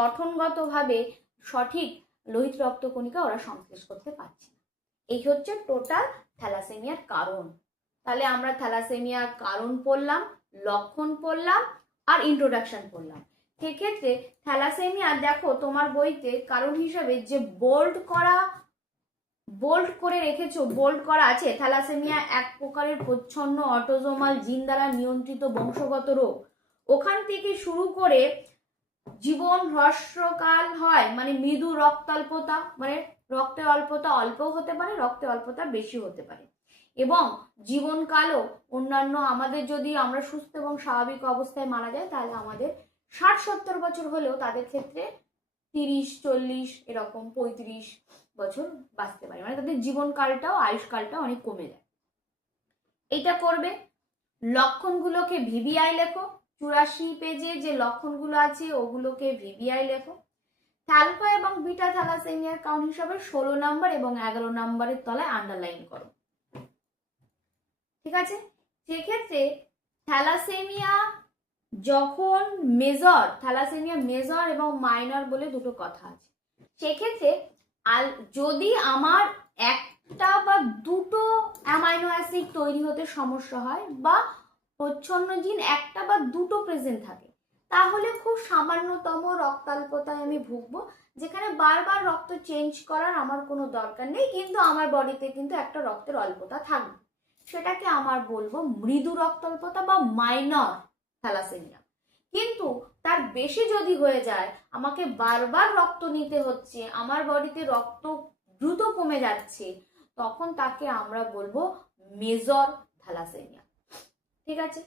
গঠনগতভাবে সঠিক লোহিত রক্তকণিকা ওরা সংশ্লেষ করতে পারছে না। এই হচ্ছে টোটাল থ্যালাসেমিয়ার কারণ। তাহলে আমরা থ্যালাসেমিয়ার কারণ পড়লাম, লক্ষণ পড়লাম আর ইন্ট্রোডাকশন পড়লাম। সেক্ষেত্রে থ্যালাসেমিয়া দেখো তোমার বইতে কারণ হিসাবে যে বোল্ড করে রেখেছো, বোল্ড করা আছে থ্যালাসেমিয়া এক প্রকারের প্রচ্ছন্ন অটোজোমাল জিন দ্বারা নিয়ন্ত্রিত বংশগত রোগ। ওখান থেকে শুরু করে জীবন হ্রস্বকাল হয়, মানে মৃদু রক্তাল্পতা, মানে রক্তের অল্পতা অল্পও হতে পারে, রক্তের অল্পতা বেশি হতে পারে, এবং জীবনকালও অন্যান্য আমাদের যদি আমরা সুস্থ এবং স্বাভাবিক অবস্থায় মারা যায় তাহলে আমাদের 60-70 বছর হলেও তাদের ক্ষেত্রে 30-40 এরকম 35 বছর বাঁচতে পারে, মানে তাদের জীবনকালটাও আয়ুষ্কালটাও অনেক কমে যায়। এটা করবে। লক্ষণগুলোকে ভিভিআই লেখো, 84 পেজে যে লক্ষণগুলো আছে ওগুলোকে ভিভিআই লেখো। অ্যালফা এবং বিটা থ্যালাসেমিয়ার কারণ হিসাবে 16 নাম্বার এবং 11 নাম্বারের তলায় আন্ডারলাইন করো। ঠিক আছে, সেক্ষেত্রে থ্যালাসেমিয়া যখন মেজর থ্যালাসেমিয়া, মেজর এবং মাইনর বলে দুটো কথা আছে, সেক্ষেত্রে যদি আমার একটা বা দুটো অ্যামাইনো অ্যাসিড তৈরি হতে সমস্যা হয় বা প্রচ্ছন্ন জিন একটা বা দুটো প্রেজেন্ট থাকে, তাহলে খুব সামান্যতম রক্তাল্পতায় আমি ভুগবো, যেখানে বারবার রক্ত চেঞ্জ করার আমার কোনো দরকার নেই, কিন্তু আমার বডিতে কিন্তু একটা রক্তের অল্পতা থাকবে। সেটাকে আমার বলবো মৃদু রক্তাল্পতা বা মাইনর থ্যালাসেমিয়া। কিন্তু তার বেশি যদি হয়ে যায়, আমাকে বারবার রক্ত নিতে হচ্ছে, আমার বডিতে রক্ত দ্রুত কমে যাচ্ছে, তখন তাকে আমরা বলবো মেজর থ্যালাসেমিয়া। ঠিক আছে,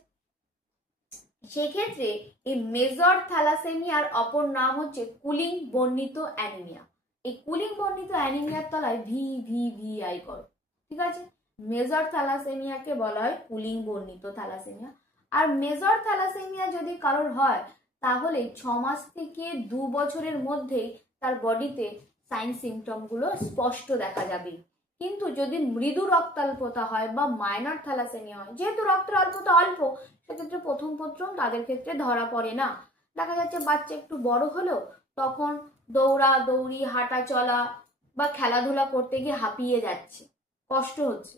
সেক্ষেত্রে এই মেজর থ্যালাসেমিয়ার অপর নাম হচ্ছে কুলিং বর্ণিত অ্যানিমিয়া। এই কুলিং বর্ণিত অ্যানিমিয়ার তলায় VVVI করো। ঠিক আছে, মেজর থ্যালাসেমিয়াকে বলা হয় কুলিং বর্ণিত থ্যালাসেমিয়া। আর মেজর থ্যালাসেমিয়া যদি কারোর হয়, তাহলে 6 মাস থেকে 2 বছরের মধ্যেই তার বডিতে সাইন সিমটমগুলো স্পষ্ট দেখা যাবে। কিন্তু যদি মৃদু রক্তাল্পতা হয় বা মাইনর থ্যালাসেমিয়া হয়, যেহেতু রক্তের অল্পতা অল্প, সেক্ষেত্রে প্রথম তাদের ক্ষেত্রে ধরা পড়ে না। দেখা যাচ্ছে বাচ্চা একটু বড় হলো, তখন দৌড়ি হাঁটা চলা বা খেলাধুলা করতে গিয়ে হাঁপিয়ে যাচ্ছে, কষ্ট হচ্ছে,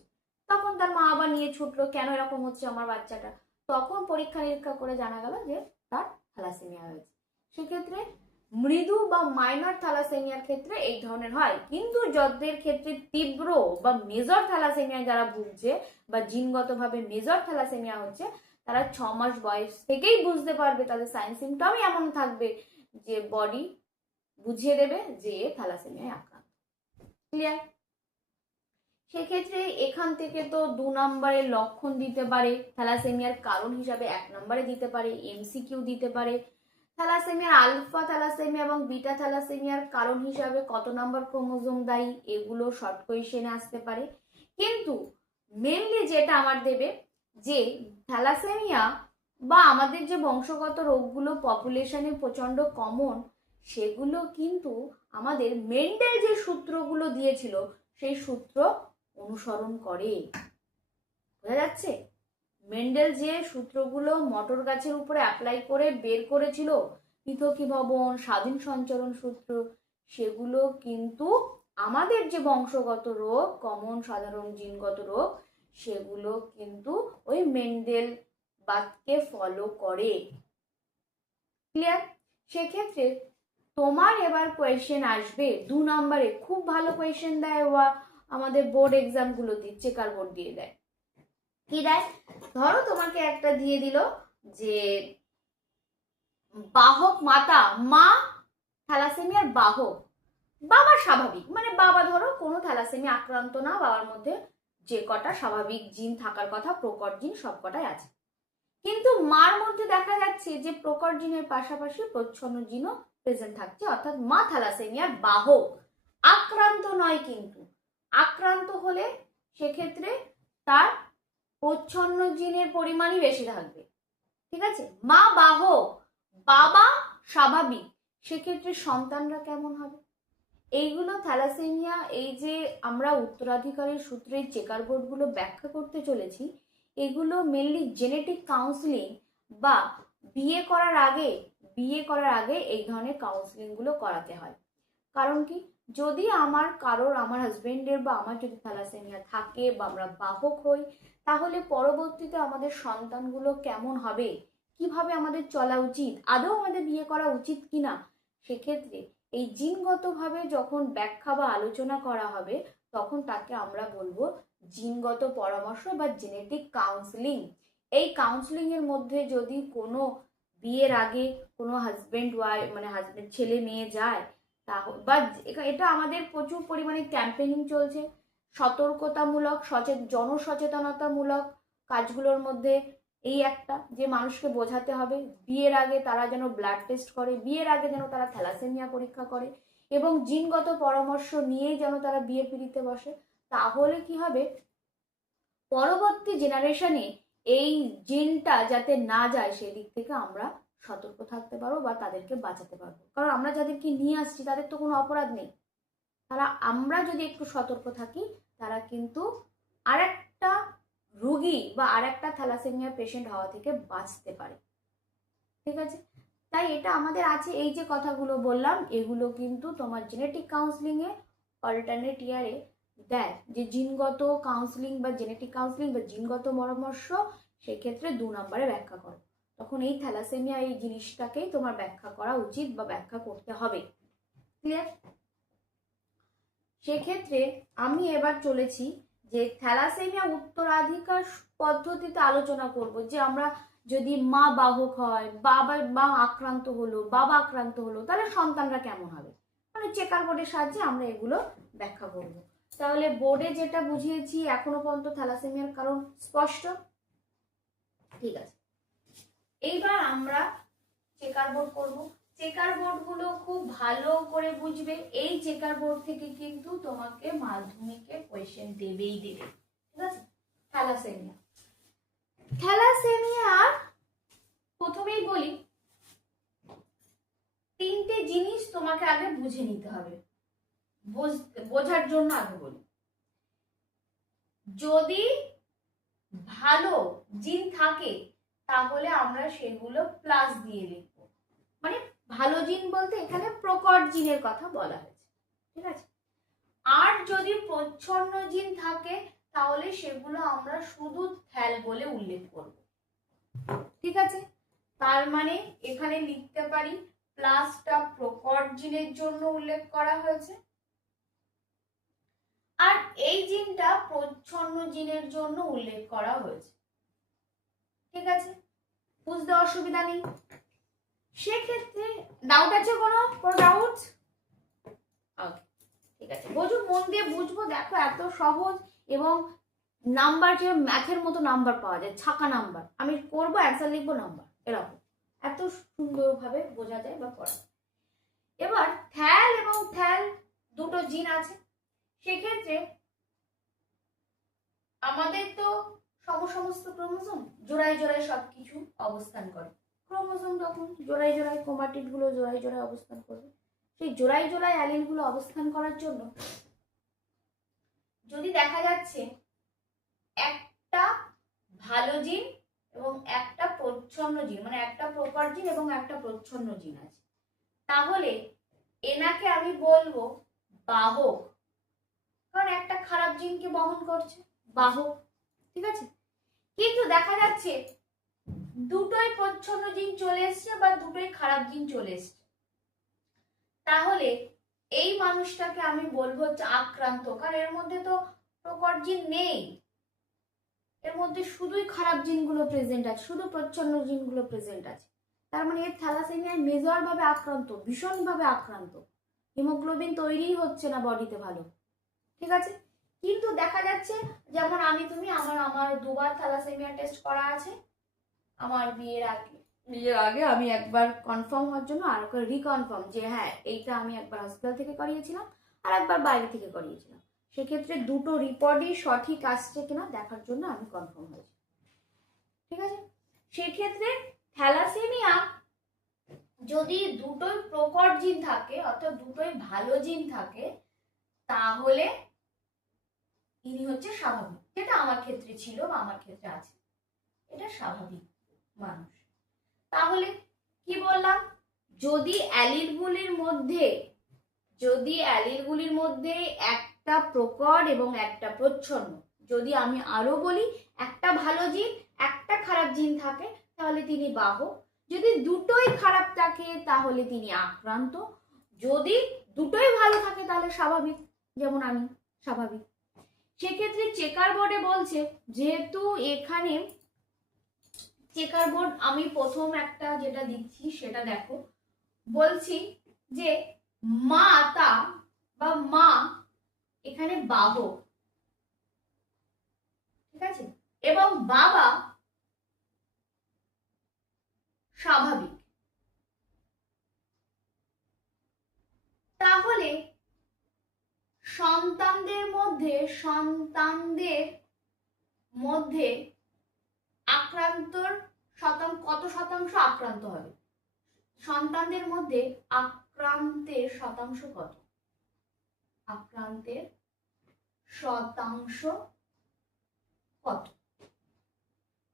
তখন তার মা আবার নিয়ে ছুটলো, কেন এরকম হচ্ছে আমার বাচ্চাটা, তখন পরীক্ষা নিরীক্ষা করে জানা গেল যে তার থ্যালাসেমিয়া হয়েছে। সেক্ষেত্রে মৃদু বা মাইনর থ্যালাসেমিয়ার ক্ষেত্রে এই ধরনের হয়। কিন্তু যাদের ক্ষেত্রে তীব্র বা মেজর থ্যালাসেমিয়া যারা ভুগছে বা জিনগতভাবে মেজর থ্যালাসেমিয়া হচ্ছে, তারা 6 মাস বয়স থেকেই বুঝতে পারবে, তাদের সাইন সিমটমই এমন থাকবে যে বডি বুঝিয়ে দেবে যে থ্যালাসেমিয়ায় আক্রান্ত। ক্লিয়ার? সেক্ষেত্রে এখান থেকে তো 2 নম্বরের লক্ষণ দিতে পারে, থ্যালাসেমিয়ার কারণ হিসাবে 1 নম্বরে দিতে পারে, MCQ দিতে পারে, থ্যালাসেমিয়ার আলফা থ্যালাসেমিয়া এবং বিটা থ্যালাসেমিয়ার কারণ হিসাবে কত নম্বর ক্রোমোজোম দায়ী, এগুলো শর্ট কোয়েশ্চেনে আসতে পারে। কিন্তু মেনলি যেটা আমার দেবে যে থ্যালাসেমিয়া বা আমাদের যে বংশগত রোগগুলো পপুলেশনে প্রচন্ড কমন, সেগুলো কিন্তু আমাদের মেন্ডেল যে সূত্রগুলো দিয়েছিল সেই সূত্র অনুসরণ করে। বোঝা যাচ্ছে? মেন্ডেল যে সূত্রগুলো মটর গাছের উপরে অ্যাপ্লাই করে বের করেছিল, পৃথকীভবন, স্বাধীন সঞ্চরণ সূত্র, সেগুলো কিন্তু আমাদের যে বংশগত রোগ, কমন সাধারণ জিনগত রোগ, সেগুলো কিন্তু ওই মেন্ডেল বাতকে ফলো করে। ক্লিয়ার? সেক্ষেত্রে তোমার এবার কোয়েশ্চেন আসবে 2 নম্বরে, খুব ভালো কোয়েশ্চেন দেয় আমাদের বোর্ড এক্সাম গুলোতে, চেকার বোর্ড দিয়ে দেয়। কি দেয়? ধরো তোমাকে একটা দিয়ে দিল যে বাহক মাতা, মা থ্যালাসেমিয়ার বাহক, বাবা স্বাভাবিক, মানে বাবা ধরো কোনো থ্যালাসেমিয়া আক্রান্ত না, বাবার মধ্যে যে কটা স্বাভাবিক জিন থাকার কথা, প্রকট জিন সব কটাই আছে, কিন্তু মার মধ্যে দেখা যাচ্ছে যে প্রকট জিনের পাশাপাশি প্রচ্ছন্ন জিনও প্রেজেন্ট থাকছে, অর্থাৎ মা থ্যালাসেমিয়ার বাহক, আক্রান্ত নয়। কিন্তু আক্রান্ত হলে সেক্ষেত্রে তার প্রচ্ছন্ন জিনের পরিমাণই বেশি থাকবে। ঠিক আছে, মা বাহক, বাবা স্বাভাবিক, সেক্ষেত্রে সন্তানরা কেমন হবে? এইগুলো থ্যালাসেমিয়া, এই যে আমরা উত্তরাধিকারের সূত্রে চেকার বোর্ডগুলো ব্যাখ্যা করতে চলেছি, এগুলো মেনলি জেনেটিক কাউন্সিলিং বা বিয়ে করার আগে এই ধরনের কাউন্সিলিংগুলো করাতে হয়। কারণ কি, যদি আমার হাজবেন্ডের বা আমার যদি থ্যালাসেমিয়া থাকে বা আমরা বাহক হই, তাহলে পরবর্তীতে আমাদের সন্তানগুলো কেমন হবে, কিভাবে আমাদের চলা উচিত, আদৌ আমাদের বিয়ে করা উচিত কিনা, সেক্ষেত্রে এই জিনগতভাবে যখন ব্যাখ্যা বা আলোচনা করা হবে, তখন তাকে আমরা বলবো জিনগত পরামর্শ বা জেনেটিক কাউন্সিলিং। এই কাউন্সিলিং এর মধ্যে যদি কোনো বিয়ের আগে কোনো হাজবেন্ড ছেলে মেয়ে যায়, বা এটা আমাদের প্রচুর পরিমাণে ক্যাম্পেইনিং চলছে, সতর্কতামূলক জনসচেতনতামূলক কাজগুলোর মধ্যে এই একটা, যে মানুষকে বোঝাতে হবে বিয়ের আগে তারা যেন ব্লাড টেস্ট করে, বিয়ের আগে যেন তারা থ্যালাসেমিয়া পরীক্ষা করে, এবং জিনগত পরামর্শ নিয়েই যেন তারা বিয়ে পিড়িতে বসে। তাহলে কি হবে, পরবর্তী জেনারেশনে এই জিনটা যাতে না যায়, সেদিক থেকে আমরা সতর্ক থাকতে পারবো বা তাদেরকে বাঁচাতে পারবো। কারণ আমরা যাদেরকে নিয়ে আসছি তাদের তো কোনো অপরাধ নেই, আমরা যদি একটু সতর্ক থাকি, তারা কিন্তু আরেকটা রোগী বা আরেকটা থ্যালাসেমিয়া পেশেন্ট হওয়া থেকে বাঁচতে পারে। ঠিক আছে, তাই এটা আমাদের আছে। এই যে কথাগুলো বললাম এগুলো কিন্তু তোমার জেনেটিক কাউন্সিলিংয়ে অল্টারনেট ইয়ারে দেয়, যে জিনগত কাউন্সিলিং বা জেনেটিক কাউন্সিলিং বা জিনগত পরামর্শ, সেক্ষেত্রে 2 নম্বরে ব্যাখ্যা করো। তখন এই থ্যালাসেমিয়া এই জিনিসটাকেই তোমার ব্যাখ্যা করা উচিত বা ব্যাখ্যা করতে হবে। ক্লিয়ার? সেক্ষেত্রে আমি এবার চলেছি যে থ্যালাসেমিয়া উত্তরাধিকার পদ্ধতিতে আলোচনা করব, যে আমরা যদি মা বাহক হয়, বাবা আক্রান্ত হলো, বাবা আক্রান্ত হলো, তাহলে সন্তানরা কেমন হবে, মানে চেকার বোর্ডের সাহায্যে আমরা এগুলো ব্যাখ্যা করব। তাহলে বোর্ডে যেটা বুঝিয়েছি এখনো পর্যন্ত থ্যালাসেমিয়ার কারণ স্পষ্ট? ঠিক আছে, এইবার আমরা চেকার বোর্ড করব। চেকার বোর্ড গুলো খুব ভালো করে বুঝবে, এই চেকার বোর্ড থেকে কিন্তু তোমাকে মাধ্যমিকে কোয়েশ্চেন দেবেই দেবে। ঠিক আছে, থ্যালাসেমিয়া। থ্যালাসেমিয়া প্রথমেই বলি, 3টে জিনিস তোমাকে আগে বুঝে নিতে হবে। বোঝার জন্য আগে বলি, যদি ভালো জিন থাকে তাহলে আমরা সেগুলো প্লাস দিয়ে লিখব। মানে ভালো জিন বলতে এখানে প্রকট জিনের কথা বলা হয়েছে। ঠিক আছে, আর যদি প্রচ্ছন্ন জিন থাকে তাহলে সেগুলো আমরা শুধু থ্যাল বলে উল্লেখ করব। ঠিক আছে, তার মানে এখানে লিখতে পারি প্লাসটা প্রকট জিনের জন্য উল্লেখ করা হয়েছে, আর এই জিনটা প্রচ্ছন্ন জিনের জন্য উল্লেখ করা হয়েছে। ঠিক আছে, বুঝতে অসুবিধা নেই। সেক্ষেত্রে ডাউট আছে? কোনো ডাউট? ওকে, ঠিক আছে, বোঝো, মন দিয়ে বুঝবো। দেখো এত সহজ, এবং নাম্বার যে ম্যাথের মতো নাম্বার পাওয়া যায়, ছাকা নাম্বার, আমি করবো অ্যান্সার লিখবো নাম্বার, এরকম এত সুন্দরভাবে বোঝা যায় বা পড়া। এবার থ্যাল এবং থ্যাল দুটো জিন আছে, সেক্ষেত্রে আমাদের তো সমস্ত ক্রোমোসোম জোড়ায় জোড়ায় সবকিছু অবস্থান করে। ক্রোমোসোম যখন জোড়ায় জোড়ায়, ক্রোমাটিড গুলো জোড়ায় জোড়ায় অবস্থান করবে, সেই জোড়ায় জোড়ায় অ্যালিল গুলো অবস্থান করার জন্য যদি দেখা যাচ্ছে একটা ভালো জিন এবং একটা প্রচ্ছন্ন জিন, মানে একটা প্রকট জিন এবং একটা প্রচ্ছন্ন জিন আছে, তাহলে এনাকে আমি বলবো বাহক, কারণ একটা খারাপ জিনকে বহন করছে, বাহক। ঠিক আছে, কিন্তু দেখা যাচ্ছে দুটোই প্রচ্ছন্ন জিন চলে এসছে বা দুটোই খারাপ জিন চলে এসছে, তাহলে এই মানুষটাকে আমি বলবো হচ্ছে আক্রান্ত, কারণ এর মধ্যে তো প্রকট জিন নেই, এর মধ্যে শুধুই খারাপ জিনগুলো প্রেজেন্ট আছে, শুধু প্রচ্ছন্ন জিনগুলো প্রেজেন্ট আছে। তার মানে এর থ্যালাসেমিয়ায় মেজর ভাবে আক্রান্ত, ভীষণভাবে আক্রান্ত, হিমোগ্লোবিন তৈরি হচ্ছে না বডিতে ভালো। ঠিক আছে, কিন্তু দেখা যাচ্ছে যেমন আমি তুমি, আমার 2বার থ্যালাসেমিয়া টেস্ট করা আছে, আমার বিয়ের আগে আমি একবার কনফার্ম হওয়ার জন্য আর একবার রিকনফার্ম, যে হ্যাঁ এইটা আমি একবার হসপিটাল থেকে করিয়েছিলাম আর একবার বাইরে থেকে করিয়েছিলাম, সেক্ষেত্রে দুটো রিপোর্টই সঠিক আসছে কিনা দেখার জন্য আমি কনফার্ম হয়েছি। ঠিক আছে, সেক্ষেত্রে থ্যালাসেমিয়া যদি দুটোই প্রকট জিন থাকে, অর্থাৎ দুটোই ভালো জিন থাকে, তাহলে ইনি হচ্ছে স্বাভাবিক, যেটা আমার ক্ষেত্রে ছিল বা আমার ক্ষেত্রে আছে, এটা স্বাভাবিক মানুষ। তাহলে কি বললাম, যদি অ্যালিলগুলির মধ্যে একটা প্রকট এবং একটা প্রচ্ছন্ন, যদি আমি আরো বলি একটা ভালো জিন একটা খারাপ জিন থাকে, তাহলে তিনি বাহক। যদি দুটোই খারাপ থাকে তাহলে তিনি আক্রান্ত, যদি দুটোই ভালো থাকে তাহলে স্বাভাবিক, যেমন আমি স্বাভাবিক। সেক্ষেত্রে চেকার বোর্ডে বলছে, যেহেতু এখানে চেকার বোর্ড আমি প্রথম একটা যেটা দিচ্ছি সেটা দেখো, বলছি যে মাতা বা মা এখানে বাহক, ঠিক আছে, এবং বাবা স্বাভাবিক। তাহলে সন্তানদের মধ্যে আক্রান্তর কত শতাংশ আক্রান্ত হবে? সন্তানদের মধ্যে আক্রান্তের শতাংশ কত? আক্রান্তের শতাংশ কত?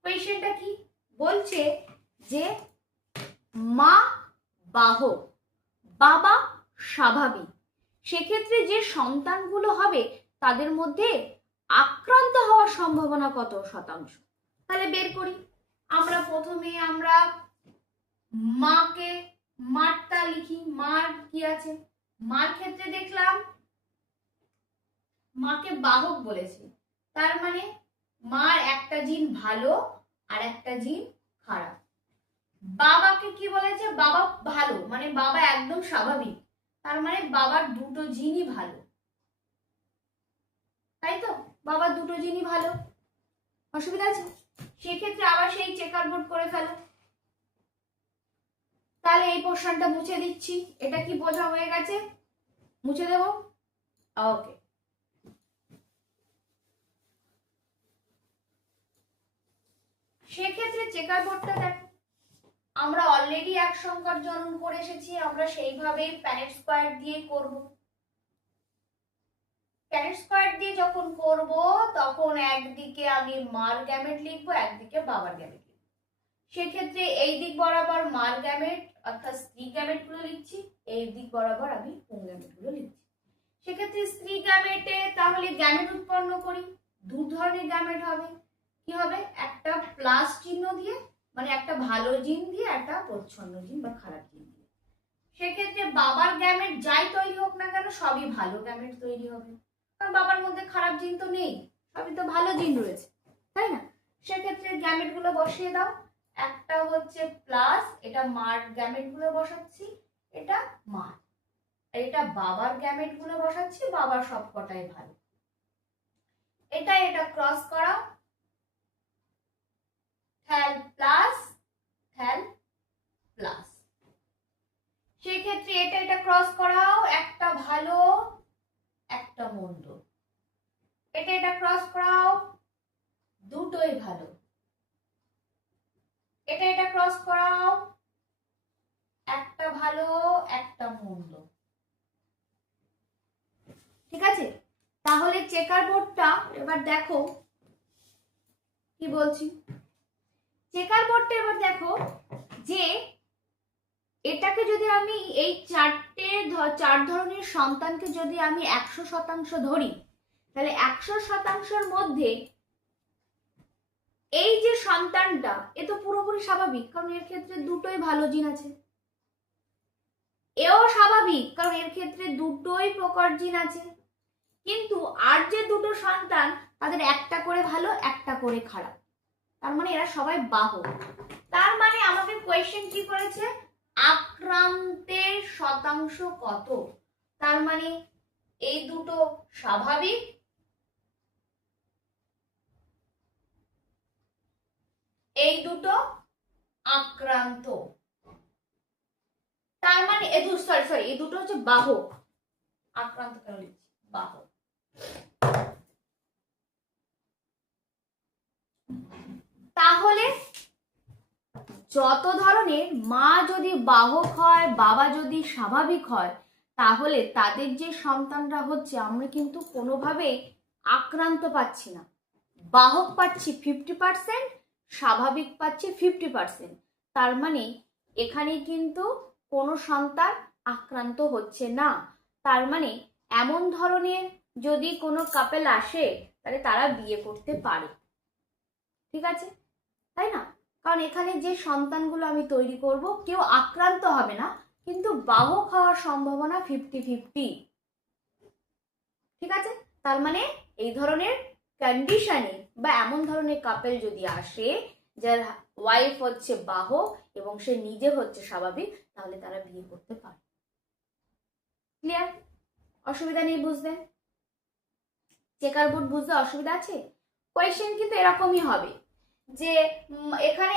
কোয়েশ্চেনটা কি বলছে, যে মা বাহক, বাবা স্বাভাবিক, সেক্ষেত্রে যে সন্তানগুলো হবে তাদের মধ্যে আক্রান্ত হওয়ার সম্ভাবনা কত শতাংশ? তাহলে বের করি। প্রথমে আমরা মাকে, মারটা লিখি। মার কি আছে? মার ক্ষেত্রে দেখলাম মাকে বাহক বলেছে, তার মানে মার একটা জিন ভালো আর একটা জিন খারাপ। বাবাকে কি বলেছে? বাবা ভালো, মানে বাবা একদম স্বাভাবিক, তার মানে বাবার দুটো জিনই ভালো, তাই তো? বাবার দুটো জিনই ভালো, অসুবিধা আছে? সেক্ষেত্রে আবার সেই চেকার বোর্ড করে ফেলো। তাহলে এই পোর্শনটা মুছে দিচ্ছি। এটা কি বোঝা হয়ে গেছে? মুছে দেব। ওকে, সেক্ষেত্রে চেকার বোর্ডটা দেখো, আমরা অলরেডি এক সংখ্যার জনন করে এসেছি, আমরা সেইভাবেই প্যানেট স্কোয়ার দিয়ে করব। প্যানেট স্কোয়ার দিয়ে যখন করব তখন একদিকে আমি মার গ্যামেট লিখবো, একদিকে বাবার গ্যামেট লিখবো। সেক্ষেত্রে এই দিক বরাবর মার গ্যামেট অর্থাৎ স্ত্রী গ্যামেট গুলো লিখছি, এই দিক বরাবর আমি পুং গ্যামেট গুলো লিখছি। সেক্ষেত্রে স্ত্রী গ্যামেটে তাহলে গ্যামেট উৎপন্ন করি, দু ধরনের গ্যামেট হবে। কি হবে? একটা প্লাস চিহ্ন দিয়ে, মানে একটা ভালো জিন দিয়ে, একটা প্রচ্ছন্ন জিন বা খারাপ জিন দিয়ে। সেক্ষেত্রে বাবার গ্যামেট যাই তৈরি হোক না কেন সবই ভালো গ্যামেট তৈরি হবে, কারণ বাবার মধ্যে খারাপ জিন তো নেই, সবই তো ভালো জিন রয়েছে, তাই না? সেক্ষেত্রে গ্যামেট গুলো বসিয়ে দাও। একটা হচ্ছে প্লাস, এটা মার গ্যামেট গুলো বসাচ্ছি, এটা মার। এটা বাবার গ্যামেট গুলো বসাচ্ছি, বাবার সবকটাই ভালো। এটা ক্রস করা, থ্যাল প্লাস থ্যাল প্লাস। সেক্ষেত্রে এটা ক্রস করাও, একটা ভালো একটা মন্দ। এটা ক্রস করাও, দুটোই ভালো। এটা ক্রস করাও, একটা ভালো একটা মন্দ। ঠিক আছে? তাহলে চেকার বোর্ডটা এবার দেখো কি বলছি। চেকার বোর্ডটা এবার দেখো যে এটাকে যদি আমি এই চার ধরনের সন্তানকে যদি আমি 100% ধরি, তাহলে 100%-র মধ্যে এই যে সন্তানটা এ তো পুরোপুরি স্বাভাবিক, কারণ এর ক্ষেত্রে দুটোই ভালো জিন আছে। এও স্বাভাবিক, কারণ এর ক্ষেত্রে দুটোই প্রকট জিন আছে। কিন্তু আর যে দুটো সন্তান তাদের একটা করে ভালো একটা করে খারাপ, তার মানে এরা সবাই বাহক। তার মানে আমাকে কোয়েশ্চেন কি করেছে? আক্রান্তের শতাংশ কত? তার মানে এই দুটো স্বাভাবিক, এই দুটো আক্রান্ত। তার মানে এই দুটো হচ্ছে বাহক। আক্রান্ত কেন লিখছি? বাহক। তাহলে যত ধরনের মা যদি বাহক হয়, বাবা যদি স্বাভাবিক হয়, তাহলে তাদের যে সন্তানরা হচ্ছে আমরা কিন্তু কোনোভাবেই আক্রান্ত পাচ্ছি না। বাহক পাচ্ছি 50%, স্বাভাবিক পাচ্ছি 50%। তার মানে এখানে কিন্তু কোনো সন্তান আক্রান্ত হচ্ছে না। তার মানে এমন ধরনের যদি কোনো কাপেল আসে তাহলে তারা বিয়ে করতে পারে, ঠিক আছে? তাই না? কারণ এখানে যে সন্তানগুলো আমি তৈরি করব কেউ আক্রান্ত হবে না, কিন্তু বাহক হওয়ার সম্ভাবনা 50-50, ঠিক আছে? তার মানে এই ধরনের কন্ডিশনে বা এমন ধরনের কাপেল যদি আসে যার ওয়াইফ হচ্ছে বাহক এবং সে নিজে হচ্ছে স্বাভাবিক, তাহলে তারা বিয়ে করতে পারে। ক্লিয়ার? অসুবিধা নেই বুঝতে? চেকার বোর্ড বুঝতে অসুবিধা আছে? কোয়েশ্চেন কিন্তু এরকমই হবে যে এখানে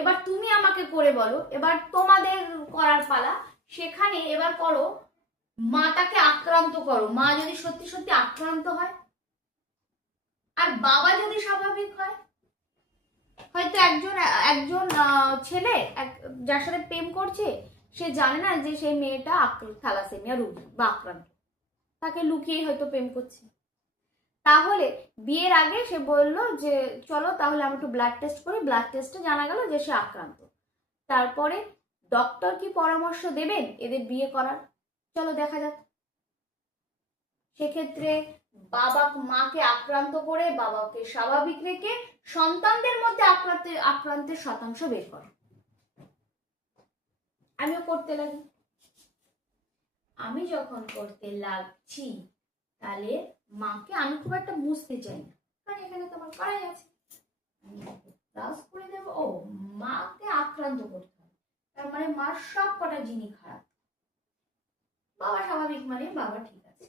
এবার তুমি আমাকে করে বলো, এবার তোমাদের করার পালা। সেখানে এবার করো, মাটাকে আক্রান্ত করো। মা যদি সত্যি সত্যি আক্রান্ত হয় আর বাবা যদি স্বাভাবিক হয়, হয়তো একজন ছেলে যার সাথে প্রেম করছে, সে জানে না যে সেই মেয়েটা থ্যালাসেমিয়া রোগী বা আক্রান্ত, তাকে লুকিয়ে হয়তো প্রেম করছে। তাহলে বিয়ের আগে সে বললো যে চলো তাহলে আমি একটু ব্লাড টেস্ট করি, ব্লাড টেস্টে জানা গেল যে সে আক্রান্ত। তারপরে ডক্টর কি পরামর্শ দেবেন এদের বিয়ে করার? চলো দেখা যাক। সেক্ষেত্রে মাকে আক্রান্ত করে বাবাকে স্বাভাবিক রেখে সন্তানদের মধ্যে আক্রান্তের শতাংশ বের করো। আমিও করতে লাগি। আমি যখন করতে লাগছি তাহলে মাকে আমি খুব একটা বুঝতে চাই না, কারণ এখানে তোমার করাই আছে। আমি প্লাস করে দেবো, ও মাকে আক্রান্ত করতে হবে, তার মানে মার সব কটা জিনিস খারাপ। বাবা স্বাভাবিক মানে বাবা ঠিক আছে।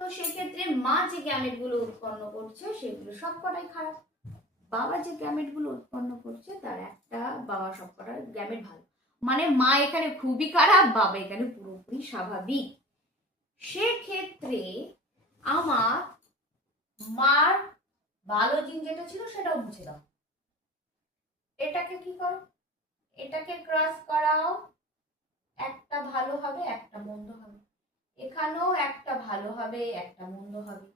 তো সেক্ষেত্রে মা যে গ্যামেট গুলো উৎপন্ন করছে সেগুলো সব কটাই খারাপ। বাবা যে গ্যামেট গুলো উৎপন্ন করছে তার একটা, বাবা সব কটা গ্যামেট ভালো, মানে মা এখানে খুবই খারাপ, বাবা এখানে পুরোপুরি স্বাভাবিক। সেক্ষেত্রে আমার মার ভালো জিন যেটা ছিল সেটাও মুছে দাও। এটাকে কি করো, এটাকে ক্রস করাও, একটা ভালো হবে একটা মন্দ হবে। এখানেও একটা ভালো হবে একটা মন্দ হবে,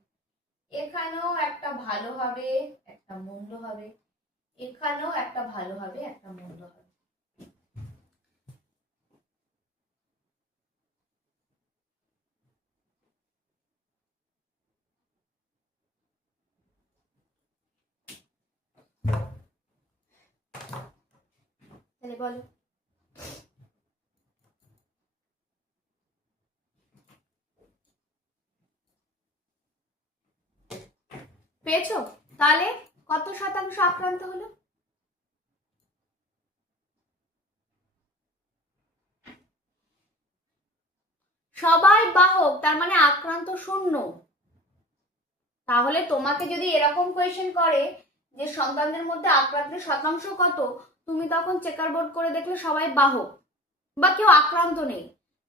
এখানেও একটা ভালো হবে একটা মন্দ হবে, এখানেও একটা ভালো হবে একটা মন্দ হবে। তাহলে বলো পেয়েছো? তাহলে কত শতাংশ আক্রান্ত হলো? সবাই বাহক, তার মানে আক্রান্ত শূন্য। তাহলে তোমাকে যদি এরকম কোয়েশ্চেন করে যে সন্তানদের মধ্যে আক্রান্তের শতাংশ কত, তুমি তখন চেকার বোর্ড করে দেখলে সবাই বাহক বা কেউ আক্রান্ত নেই,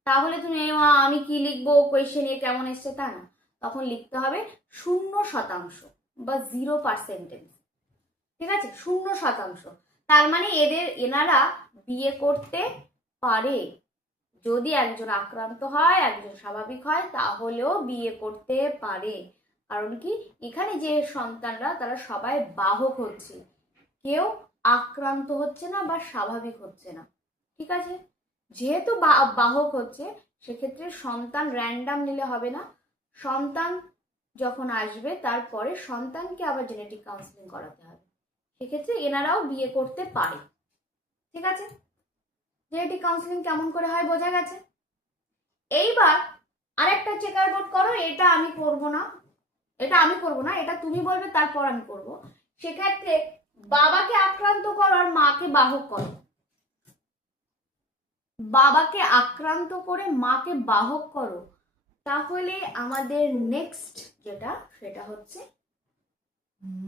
তাহলে তুমি আমি কি লিখবো, কোয়েশ্চেনে কেমন এসছে তা না, তখন লিখতে হবে 0% বা 0%। ঠিক আছে, 0%। তার মানে এনারা বিয়ে করতে পারে। যদি একজন আক্রান্ত হয় একজন স্বাভাবিক হয় তাহলেও বিয়ে করতে পারে। কারণ কি, এখানে যে সন্তানরা তারা সবাই বাহক হচ্ছে, কেউ আক্রান্ত হচ্ছে না বা স্বাভাবিক হচ্ছে না। ঠিক আছে, যেহেতু বাহক হচ্ছে সেক্ষেত্রে সন্তান র্যান্ডাম নিলে হবে না। সন্তান যখন আসবে তারপরে সন্তানকে আবার জেনেটিক কাউন্সিলিং করাতে হবে। সেক্ষেত্রে এনারাও বিয়ে করতে পারে। ঠিক আছে, জেনেটিক কাউন্সিলিং কেমন করে হয় বোঝা গেছে। এইবার আরেকটা চেকার বোর্ড করো। এটা আমি করব না, এটা তুমি বলবে তারপর আমি করব। সেক্ষেত্রে বাবাকে আক্রান্ত করো আর মাকে বাহক করো। বাবাকে আক্রান্ত করে মাকে বাহক করো, তাহলে আমাদের নেক্সট যেটা সেটা হচ্ছে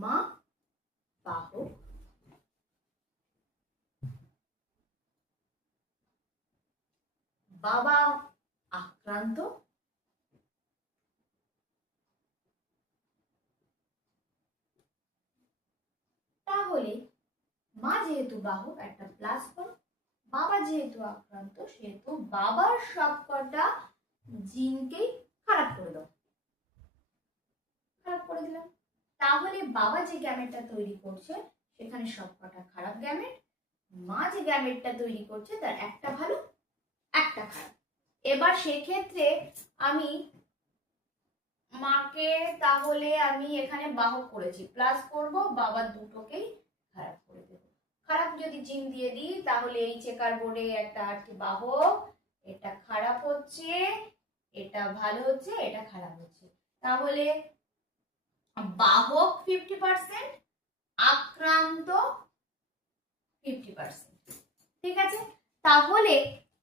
মা বাহক, বাবা আক্রান্ত, তাহলে মা যেহেতু বাহক একটা প্লাস করো, বাবা যেহেতু আক্রান্ত সেহেতু বাবার সবকটা জিনকেই খারাপ করে দাও। খারাপ করে দিলাম, তাহলে বাবা যে গ্যামেটটা তৈরি করছে সেখানে সবকটা খারাপ গ্যামেট, মা যে গ্যামেটটা তৈরি করছে তার একটা ভালো একটা খারাপ। এবার সেক্ষেত্রে আমি মাকে তাহলে আমি এখানে বাহক করেছি, প্লাস করব, বাবার দুটোকেই খারাপ করে দেব। খারাপ যদি জিন দিয়ে দিই তাহলে এই চেকার বোর্ডে একটা বাহক, এটা খারাপ হচ্ছে, এটা ভালো হচ্ছে, এটা খারাপ হচ্ছে। তাহলে বাহক 50%, আক্রান্ত 50%। ঠিক আছে, তাহলে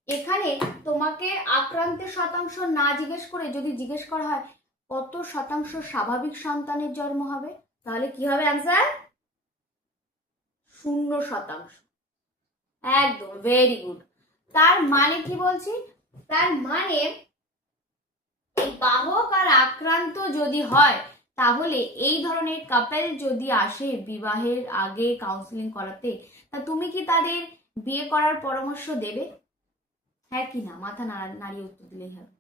এখানে তোমাকে আক্রান্তের শতাংশ না জিজ্ঞেস করে যদি জিজ্ঞেস করা হয় কত শতাংশ স্বাভাবিক সন্তানের জন্ম হবে, তাহলে কি হবে অ্যান্সার? 0%। একদম ভেরি গুড। তার মানে কি বলছি, তার মানে এই বাহক আর আক্রান্ত যদি হয় তাহলে এই ধরনের কাপল যদি আসে বিবাহের আগে কাউন্সিলিং করাতে, তা তুমি কি তাদের বিয়ে করার পরামর্শ দেবে? হ্যাঁ কি না, মাথা নাড়িয়ে উত্তর দিলেই হবে।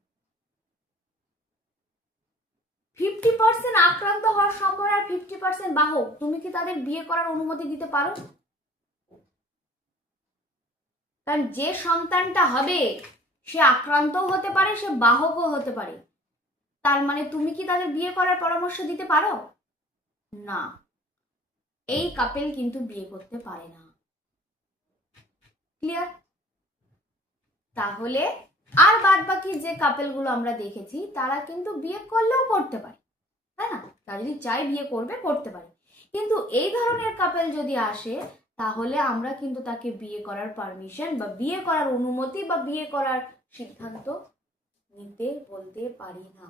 50% আক্রান্ত হওয়ার সম্ভাবনা আর 50% বাহক, তুমি কি তাদের বিয়ে করার অনুমতি দিতে পারো? কারণ যে সন্তানটা হবে সে আক্রান্তও হতে পারে, সে বাহকও হতে পারে। তার মানে তুমি কি তাদের বিয়ে করার পরামর্শ দিতে পারো? না, এই কাপেল কিন্তু বিয়ে করতে পারে না। ক্লিয়ার? তাহলে আর বাদ বাকি যে কাপেলগুলো আমরা দেখেছি তারা কিন্তু বিয়ে করলেও করতে পারে, তাই না? তারা যদি চাই বিয়ে করবে, করতে পারে। কিন্তু এই ধরনের কাপেল যদি আসে তাহলে আমরা কিন্তু তাকে বিয়ে করার পারমিশন বা বিয়ে করার অনুমতি বা বিয়ে করার সিদ্ধান্ত নিতে বলতে পারি না।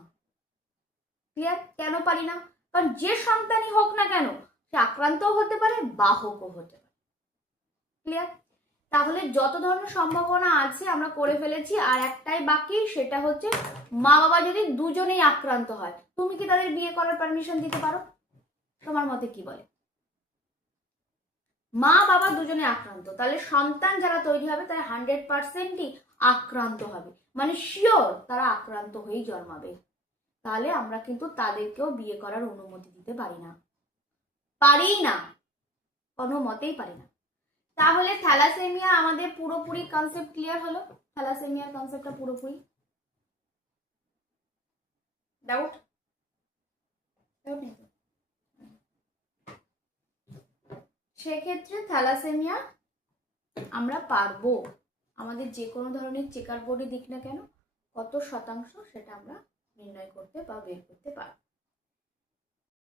ক্লিয়ার? কেন পারি না? কারণ যে সন্তানই হোক না কেন সে আক্রান্তও হতে পারে, বাহকও হতে পারে। ক্লিয়ার? তাহলে যত ধরনের সম্ভাবনা আছে আমরা করে ফেলেছি, আর একটাই বাকি, সেটা হচ্ছে মা বাবা যদি দুজনেই আক্রান্ত হয়, তুমি কি তাদের বিয়ে করার পারমিশন দিতে পারো? তোমার মতে কি বলে? মা বাবা দুজনে আক্রান্ত, তাহলে সন্তান যারা তৈরি হবে তারা 100%ই আক্রান্ত হবে, মানে শিওর তারা আক্রান্ত হয়েই জন্মাবে। তাহলে আমরা কিন্তু তাদেরকেও বিয়ে করার অনুমতি দিতে পারি না, কোনো মতেই পারি না। তাহলে থ্যালাসেমিয়া আমাদের পুরোপুরি কনসেপ্ট ক্লিয়ার হলো? থ্যালাসেমিয়ার কনসেপ্টটা পুরোপুরি ডাউট? সেক্ষেত্রে থ্যালাসেমিয়া আমরা পারবো, আমাদের যে কোনো ধরনের চেকার বোর্ডে দিক না কেন কত শতাংশ সেটা আমরা নির্ণয় করতে বা বের করতে পারবো।